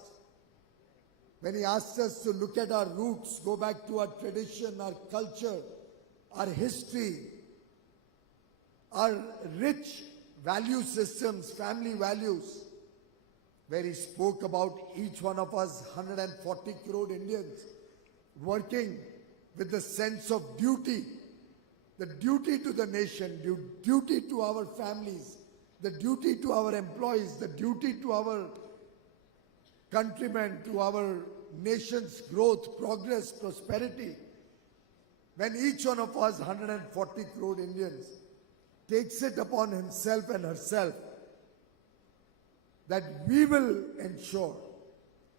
when he asked us to look at our roots, go back to our tradition, our culture, our history, our rich value systems, family values, where he spoke about each one of us, 140 crore Indians, working with the sense of duty, the duty to the nation, duty to our families, the duty to our employees, the duty to our countrymen, to our nation's growth, progress, prosperity. When each one of us, 140 crore Indians, takes it upon himself and herself that we will ensure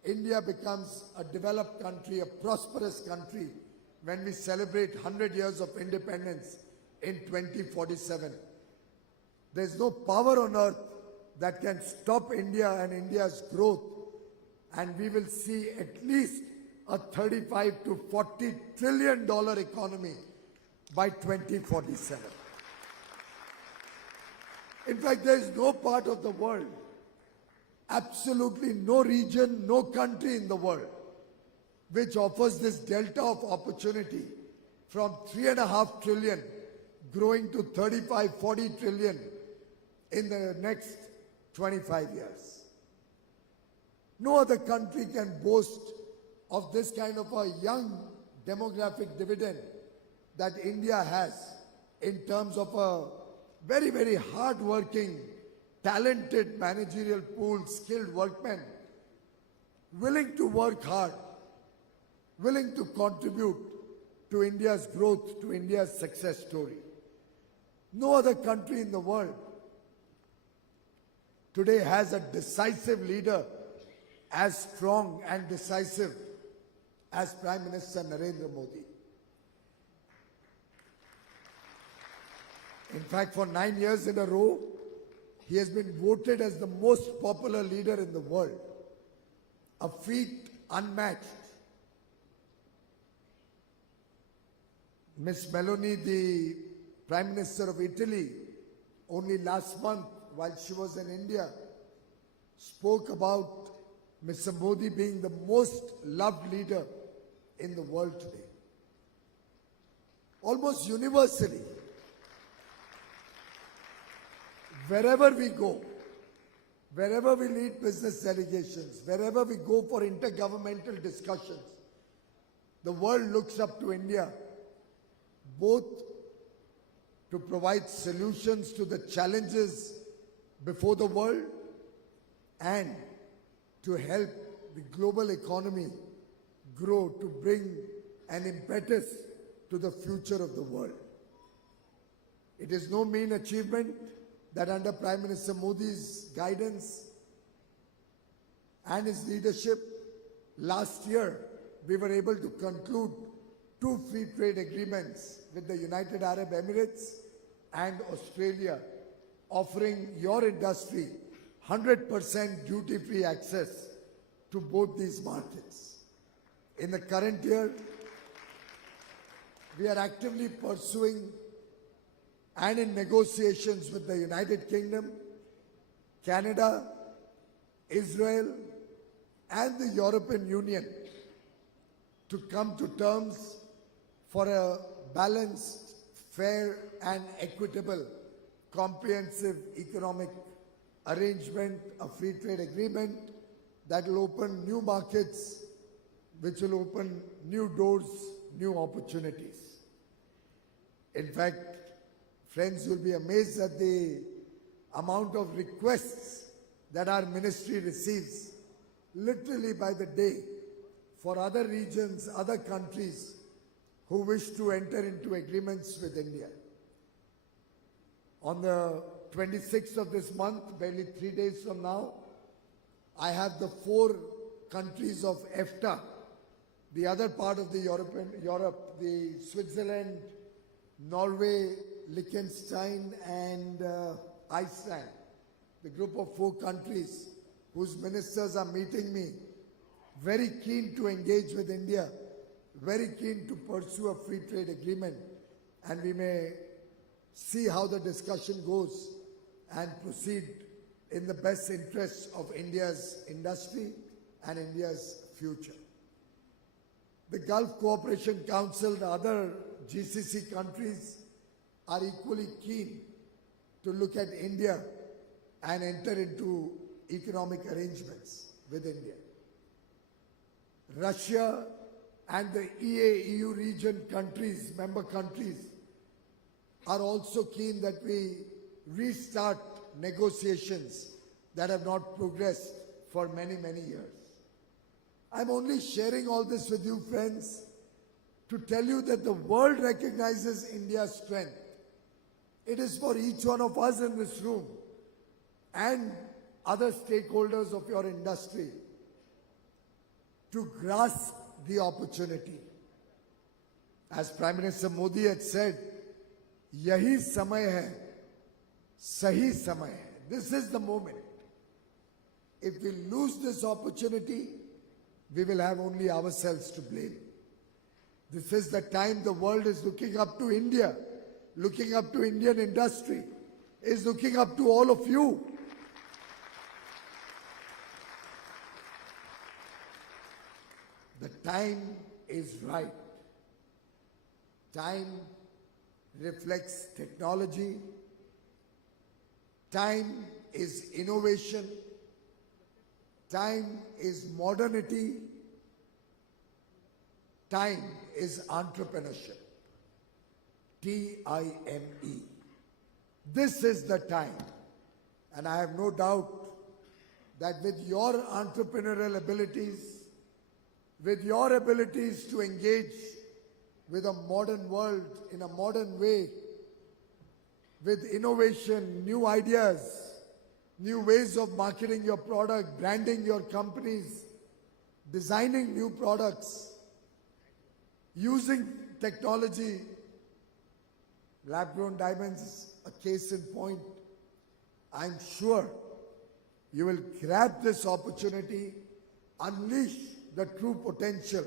India becomes a developed country, a prosperous country, when we celebrate 100 years of independence in 2047. There's no power on earth that can stop India and India's growth, and we will see at least a $35 to $40 trillion economy by 2047. In fact, there is no part of the world, absolutely no region, no country in the world, which offers this delta of opportunity from 3.5 trillion growing to 35, 40 trillion in the next 25 years. No other country can boast of this kind of a young demographic dividend that India has in terms of a very, very hard-working, talented managerial pool, skilled workmen, willing to work hard, willing to contribute to India's growth, to India's success story. No other country in the world today has a decisive leader as strong and decisive as Prime Minister Narendra Modi. In fact, for 9 years in a row, he has been voted as the most popular leader in the world, a feat unmatched. Miss Meloni, the Prime Minister of Italy, only last month while she was in India, spoke about Mr. Modi being the most loved leader in the world today. Almost universally, wherever we go, wherever we lead business delegations, wherever we go for intergovernmental discussions, the world looks up to India, both to provide solutions to the challenges before the world and to help the global economy grow, to bring an impetus to the future of the world. It is no mean achievement that under Prime Minister Modi's guidance and his leadership, last year we were able to conclude 2 free trade agreements with the United Arab Emirates and Australia, offering your industry 100% duty-free access to both these markets. In the current year, we are actively pursuing and in negotiations with the United Kingdom, Canada, Israel, and the European Union to come to terms for a balanced, fair, and equitable, comprehensive economic arrangement, a free trade agreement that will open new markets, which will open new doors, new opportunities. In fact, friends, you'll be amazed at the amount of requests that our ministry receives, literally by the day, for other regions, other countries who wish to enter into agreements with India. On the 26th of this month, barely 3 days from now, I have the 4 countries of EFTA, the other part of the Europe, the Switzerland, Norway, Liechtenstein, and Iceland, the group of 4 countries whose ministers are meeting me, very keen to engage with India, very keen to pursue a free trade agreement, and we may see how the discussion goes and proceed in the best interests of India's industry and India's future. The Gulf Cooperation Council, the other GCC countries are equally keen to look at India and enter into economic arrangements with India. Russia and the EU region countries, member countries, are also keen that we restart negotiations that have not progressed for many, many years. I'm only sharing all this with you, friends, to tell you that the world recognizes India's strength. It is for each one of us in this room and other stakeholders of your industry to grasp the opportunity. As Prime Minister Modi had said, yahi samay hai, sahi samay hai. This is the moment. If we lose this opportunity, we will have only ourselves to blame. This is the time the world is looking up to India, looking up to Indian industry, is looking up to all of you. The time is right. Time reflects technology. Time is innovation. Time is modernity. Time is entrepreneurship. T-I-M-E. This is the time. And I have no doubt that with your entrepreneurial abilities, with your abilities to engage with a modern world in a modern way, with innovation, new ideas, new ways of marketing your product, branding your companies, designing new products, using technology. Lab-grown diamonds, a case in point. I'm sure you will grab this opportunity, unleash the true potential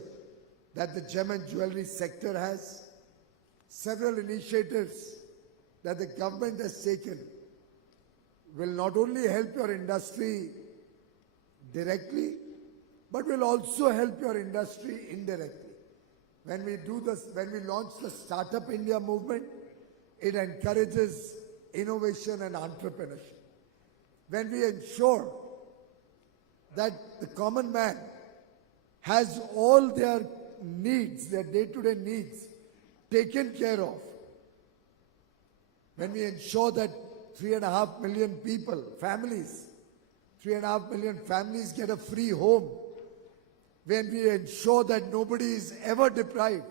that the gem and jewellery sector has. Several initiatives that the government has taken will not only help your industry directly, but will also help your industry indirectly. When we do this, when we launch the Startup India movement, it encourages innovation and entrepreneurship. When we ensure that the common man has all their needs, their day-to-day needs, taken care of, when we ensure that 3.5 million people, families, 3.5 million families get a free home, when we ensure that nobody is ever deprived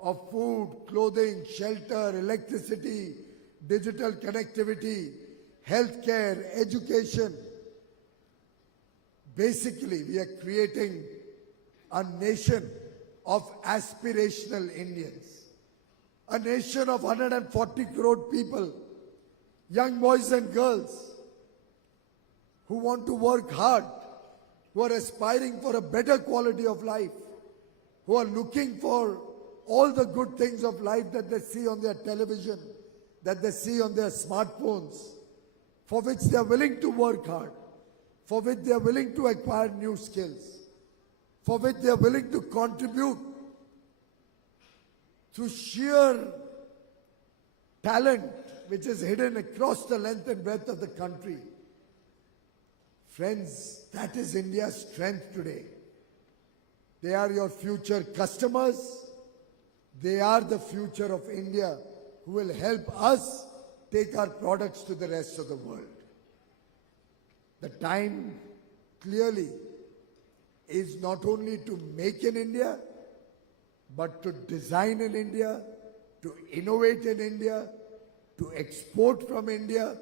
of food, clothing, shelter, electricity, digital connectivity, healthcare, education. Basically, we are creating a nation of aspirational Indians. A nation of 140 crore people, young boys and girls who want to work hard, who are aspiring for a better quality of life, who are looking for all the good things of life that they see on their television, that they see on their smartphones, for which they are willing to work hard, for which they are willing to acquire new skills, for which they are willing to contribute through sheer talent which is hidden across the length and breadth of the country. Friends, that is India's strength today. They are your future customers. They are the future of India who will help us take our products to the rest of the world. The time clearly is not only to make in India, but to design in India, to innovate in India, to export from India,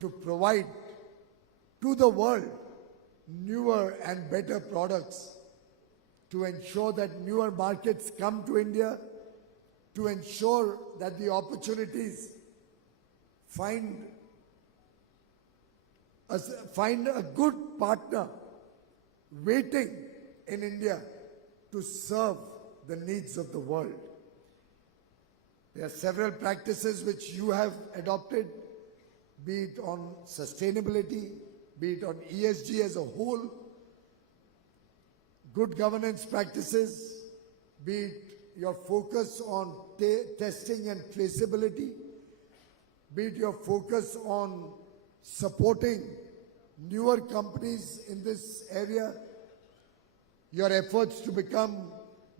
to provide to the world newer and better products, to ensure that newer markets come to India, to ensure that the opportunities find a good partner waiting in India to serve the needs of the world. There are several practices which you have adopted, be it on sustainability, be it on ESG as a whole, good governance practices, be it your focus on testing and traceability, be it your focus on supporting newer companies in this area, your efforts to become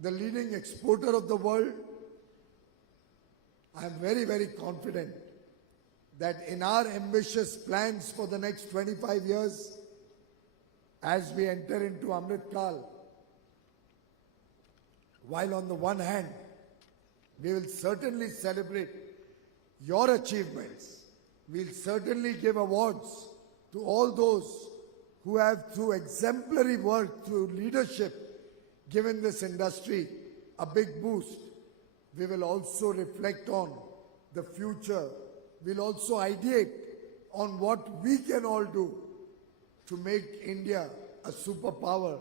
the leading exporter of the world. I am very, very confident that in our ambitious plans for the next 25 years, as we enter into Amrit Kal, while on the one hand, we will certainly celebrate your achievements, we'll certainly give awards to all those who have, through exemplary work, through leadership, given this industry a big boost. We will also reflect on the future. We'll also ideate on what we can all do to make India a superpower,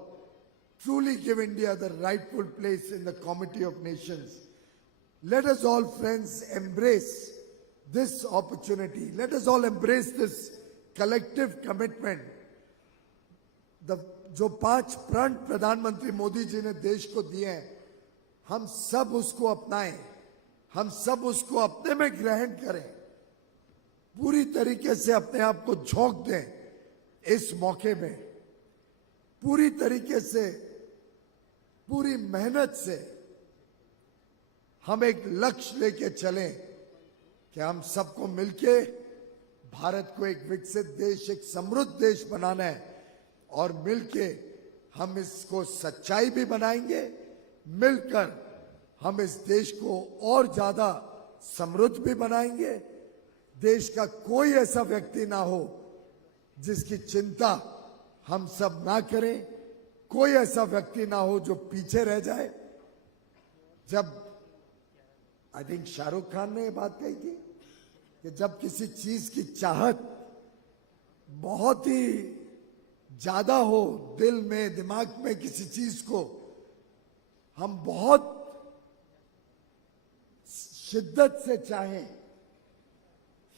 truly give India the rightful place in the Committee of Nations. Let us all, friends, embrace this opportunity. Let us all embrace this collective commitment. जो 5 प्रण प्रधानमंत्री मोदी जी ने देश को दिए हैं, हम सब उसको अपनाएं, हम सब उसको अपने में ग्रहण करें, पूरी तरीके से अपने आप को झोंक दें इस मौके में, पूरी तरीके से, पूरी मेहनत से हम एक लक्ष्य लेके चलें कि हम सबको मिलके भारत को एक विकसित देश, एक समृद्ध देश बनाना है और मिलके हम इसको सच्चाई भी बनाएंगे, मिलकर हम इस देश को और ज्यादा समृद्ध भी बनाएंगे। देश का कोई ऐसा व्यक्ति ना हो जिसकी चिंता हम सब ना करें, कोई ऐसा व्यक्ति ना हो जो पीछे रह जाए। जब आई थिंक शाहरुख खान ने ये बात कही थी कि जब किसी चीज की चाहत बहुत ही ज्यादा हो, दिल में, दिमाग में किसी चीज को हम बहुत शिद्दत से चाहें,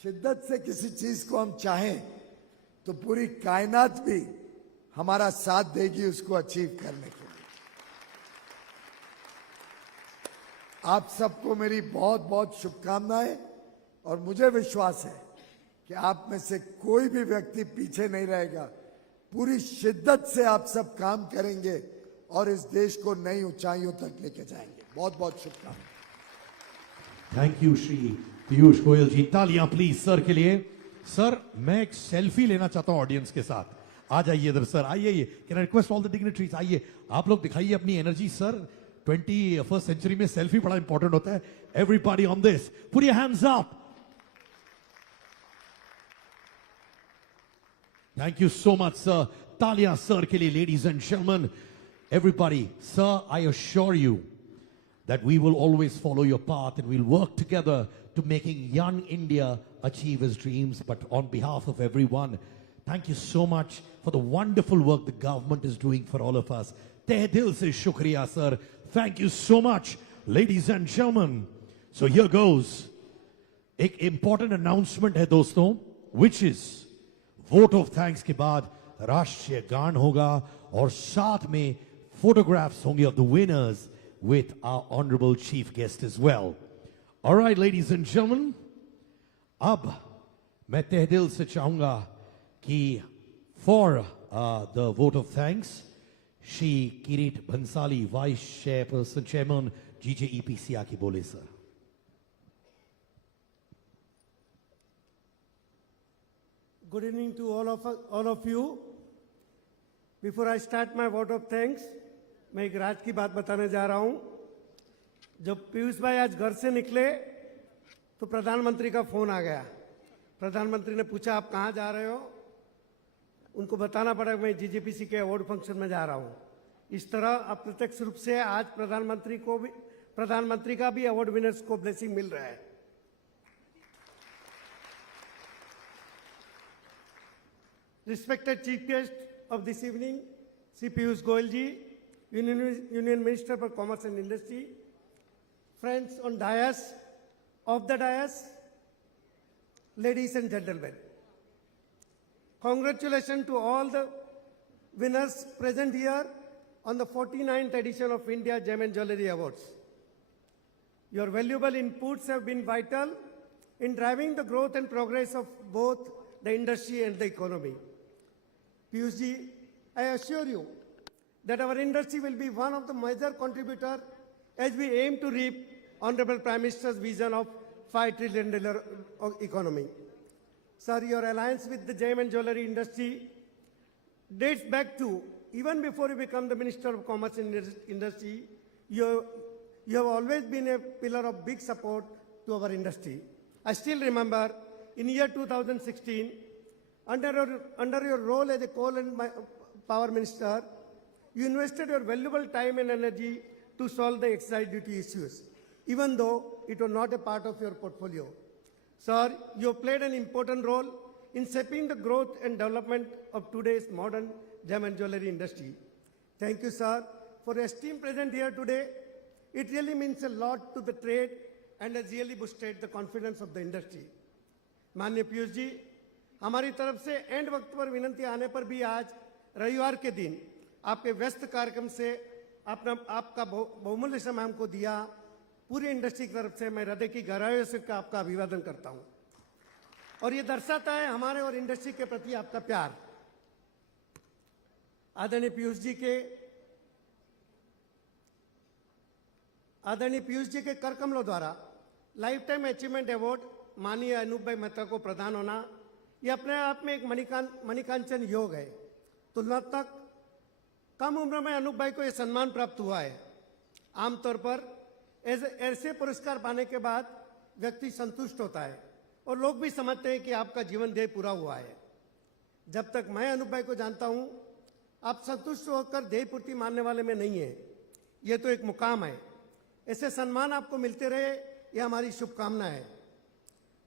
शिद्दत से किसी चीज को हम चाहें, तो पूरी कायनात भी हमारा साथ देगी उसको अचीव करने के लिए। आप सबको मेरी बहुत बहुत शुभकामनाएं और मुझे विश्वास है कि आप में से कोई भी व्यक्ति पीछे नहीं रहेगा। पूरी शिद्दत से आप सब काम करेंगे और इस देश को नई ऊंचाइयों तक लेके जाएंगे। बहुत बहुत शुभकामनाएं। थैंक यू श्री पीयूष गोयल जी। तालियां प्लीज सर के लिए। सर, मैं एक सेल्फी लेना चाहता हूं ऑडियंस के साथ। आ जाइए इधर सर, आइए। Can I request all the dignitaries, आइए आप लोग, दिखाइए अपनी एनर्जी सर। 21st सेंचुरी में सेल्फी बड़ा इंपॉर्टेंट होता है। Everybody on this, put your hands up. Thank you so much sir. तालियां सर के लिए ladies and gentleman. Everybody, sir, I assure you that we will always follow your path and we'll work together to making young India achieve its dreams. But on behalf of everyone, thank you so much for the wonderful work the government is doing for all of us. Teh dil se shukriya, sir. Thank you so much, ladies and gentlemen. So here goes. एक important announcement है दोस्तों, which is vote of thanks के बाद राष्ट्रीय गान होगा और साथ में photographs होंगे of the winners with our honorable chief guest as well. All right, ladies and gentlemen, अब मैं तहे दिल से चाहूंगा कि for the vote of thanks, Shri Kirit Bhansali, vice chairperson, chairman GJEPC, आके बोले sir. Good evening to all of you. Before I start my vote of thanks, मैं एक राज की बात बताने जा रहा हूं। जब पीयूष भाई आज घर से निकले तो प्रधानमंत्री का फोन आ गया। प्रधानमंत्री ने पूछा आप कहां जा रहे हो? उनको बताना पड़ा मैं GJPC के अवार्ड फंक्शन में जा रहा हूं। इस तरह अप्रत्यक्ष रूप से आज प्रधानमंत्री का भी अवार्ड विनर्स को ब्लेसिंग मिल रहा है। Respected chief guest of this evening, Sri Piyush Goyal ji, Union Minister for Commerce and Industry, friends on dais, off the dais, ladies and gentlemen. Congratulations to all the winners present here on the 49th edition of India Gem and Jewellery Awards. Your valuable inputs have been vital in driving the growth and progress of both the industry and the economy. Piyush ji, I assure you that our industry will be one of the major contributors as we aim to reap Honorable Prime Minister's vision of $5 trillion economy. Sir, your alliance with the gem and jewellery industry dates back to even before you become the Minister of Commerce and Industry. You have always been a pillar of big support to our industry. I still remember in year 2016, under your role as a coal and power minister, you invested your valuable time and energy to solve the excise duty issues, even though it was not a part of your portfolio. Sir, you have played an important role in shaping the growth and development of today's modern gem and jewellery industry. Thank you, sir, for your esteem present here today. It really means a lot to the trade and has really boosted the confidence of the industry. माननीय पीयूष जी, हमारी तरफ से and वक्त पर विनंती आने पर भी आज रविवार के दिन आपके व्यस्त कार्यक्रम से आपका बहुमूल्य समय हमको दिया, पूरी इंडस्ट्री की तरफ से मैं हृदय की गहराइयों से आपका अभिवादन करता हूं। और ये दर्शाता है हमारे और इंडस्ट्री के प्रति आपका प्यार। आदरणीय पीयूष जी के कर कमलों द्वारा लाइफ टाइम अचीवमेंट अवार्ड माननीय अनूप भाई मेहता को प्रदान होना यह अपने आप में एक मणिकांचन योग है। तुलनात्मक कम उम्र में अनूप भाई को यह सम्मान प्राप्त हुआ है। आमतौर पर ऐसे पुरस्कार पाने के बाद व्यक्ति संतुष्ट होता है और लोग भी समझते हैं कि आपका जीवन ध्येय पूरा हुआ है। जब तक मैं अनूप भाई को जानता हूं, आप संतुष्ट होकर ध्येय पूर्ति मानने वाले में नहीं है। यह तो एक मुकाम है। ऐसे सम्मान आपको मिलते रहे, यह हमारी शुभकामना है।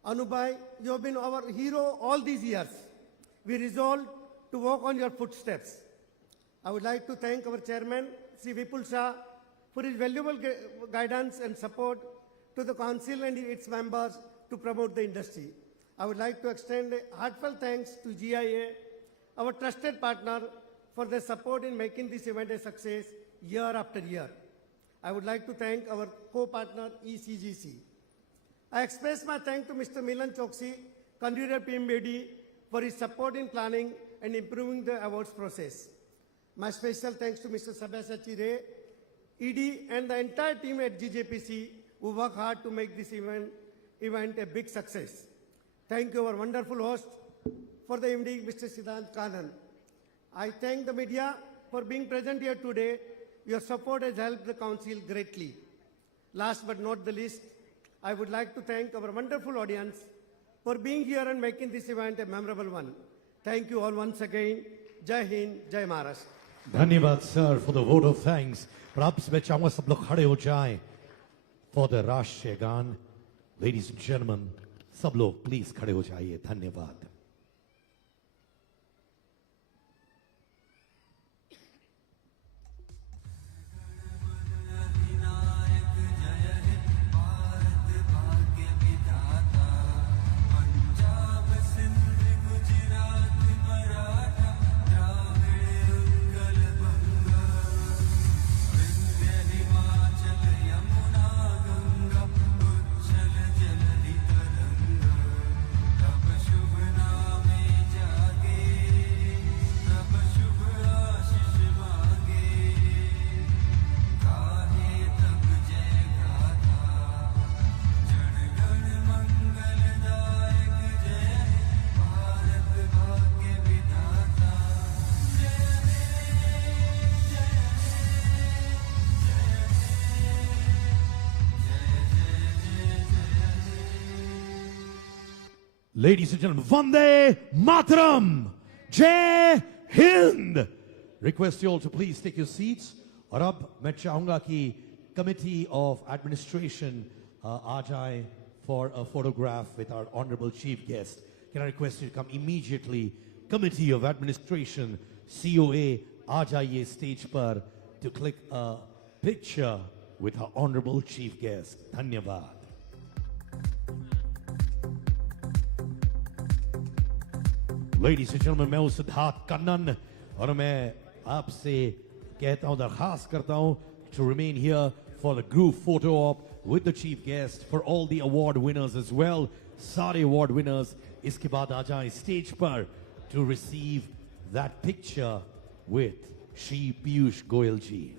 अनूप भाई, you have been our hero all these years. We resolved to walk on your footsteps. I would like to thank our chairman, Sri Vipul Shah, for his valuable guidance and support to the council and its members to promote the industry. I would like to extend a heartfelt thanks to GIA, our trusted partner, for their support in making this event a success year after year. I would like to thank our co-partner ECGC. I express my thanks to Mr. Milan Choksi, Convener PMBD, for his support in planning and improving the awards process. My special thanks to Mr. Sabha Ray, ED, and the entire team at GJPC who work hard to make this event a big success. Thank you, our wonderful host for the evening, Mr. Siddhant Kanan. I thank the media for being present here today. Your support has helped the council greatly. Last but not the least, I would like to thank our wonderful audience for being here and making this event a memorable one. Thank you all once again. Jai Hind, Jai Maharashtra. धन्यवाद sir for the vote of thanks. और अब मैं चाहूंगा सब लोग खड़े हो जाएं for the राष्ट्रीय गान. Ladies and gentlemen, सब लोग प्लीज खड़े हो जाइए. धन्यवाद. Ladies and gentlemen, Vande Mataram, Jai Hind. Request you all to please take your seats. और अब मैं चाहूंगा कि Committee of Administration आ जाए for a photograph with our honorable chief guest. Can I request you to come immediately? Committee of Administration, COA, आ जाइए stage पर. to click a picture with our honorable chief guest. Dhanyavad. Ladies and gentlemen, मैं हूं सिद्धार्थ कन्नन और मैं आपसे कहता हूं, दरखास्त करता हूं to remain here for the group photo op with the chief guest, for all the award winners as well. सारे award winners इसके बाद आ जाएं stage पर to receive that picture with Shri Piyush Goyal ji.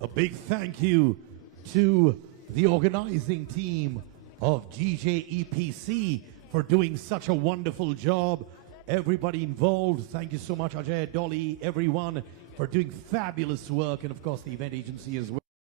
A big thank you to the organizing team of GJEPC for doing such a wonderful job. Everybody involved, thank you so much, Ajay, Dolly, everyone, for doing fabulous work, and of course the event agency as well.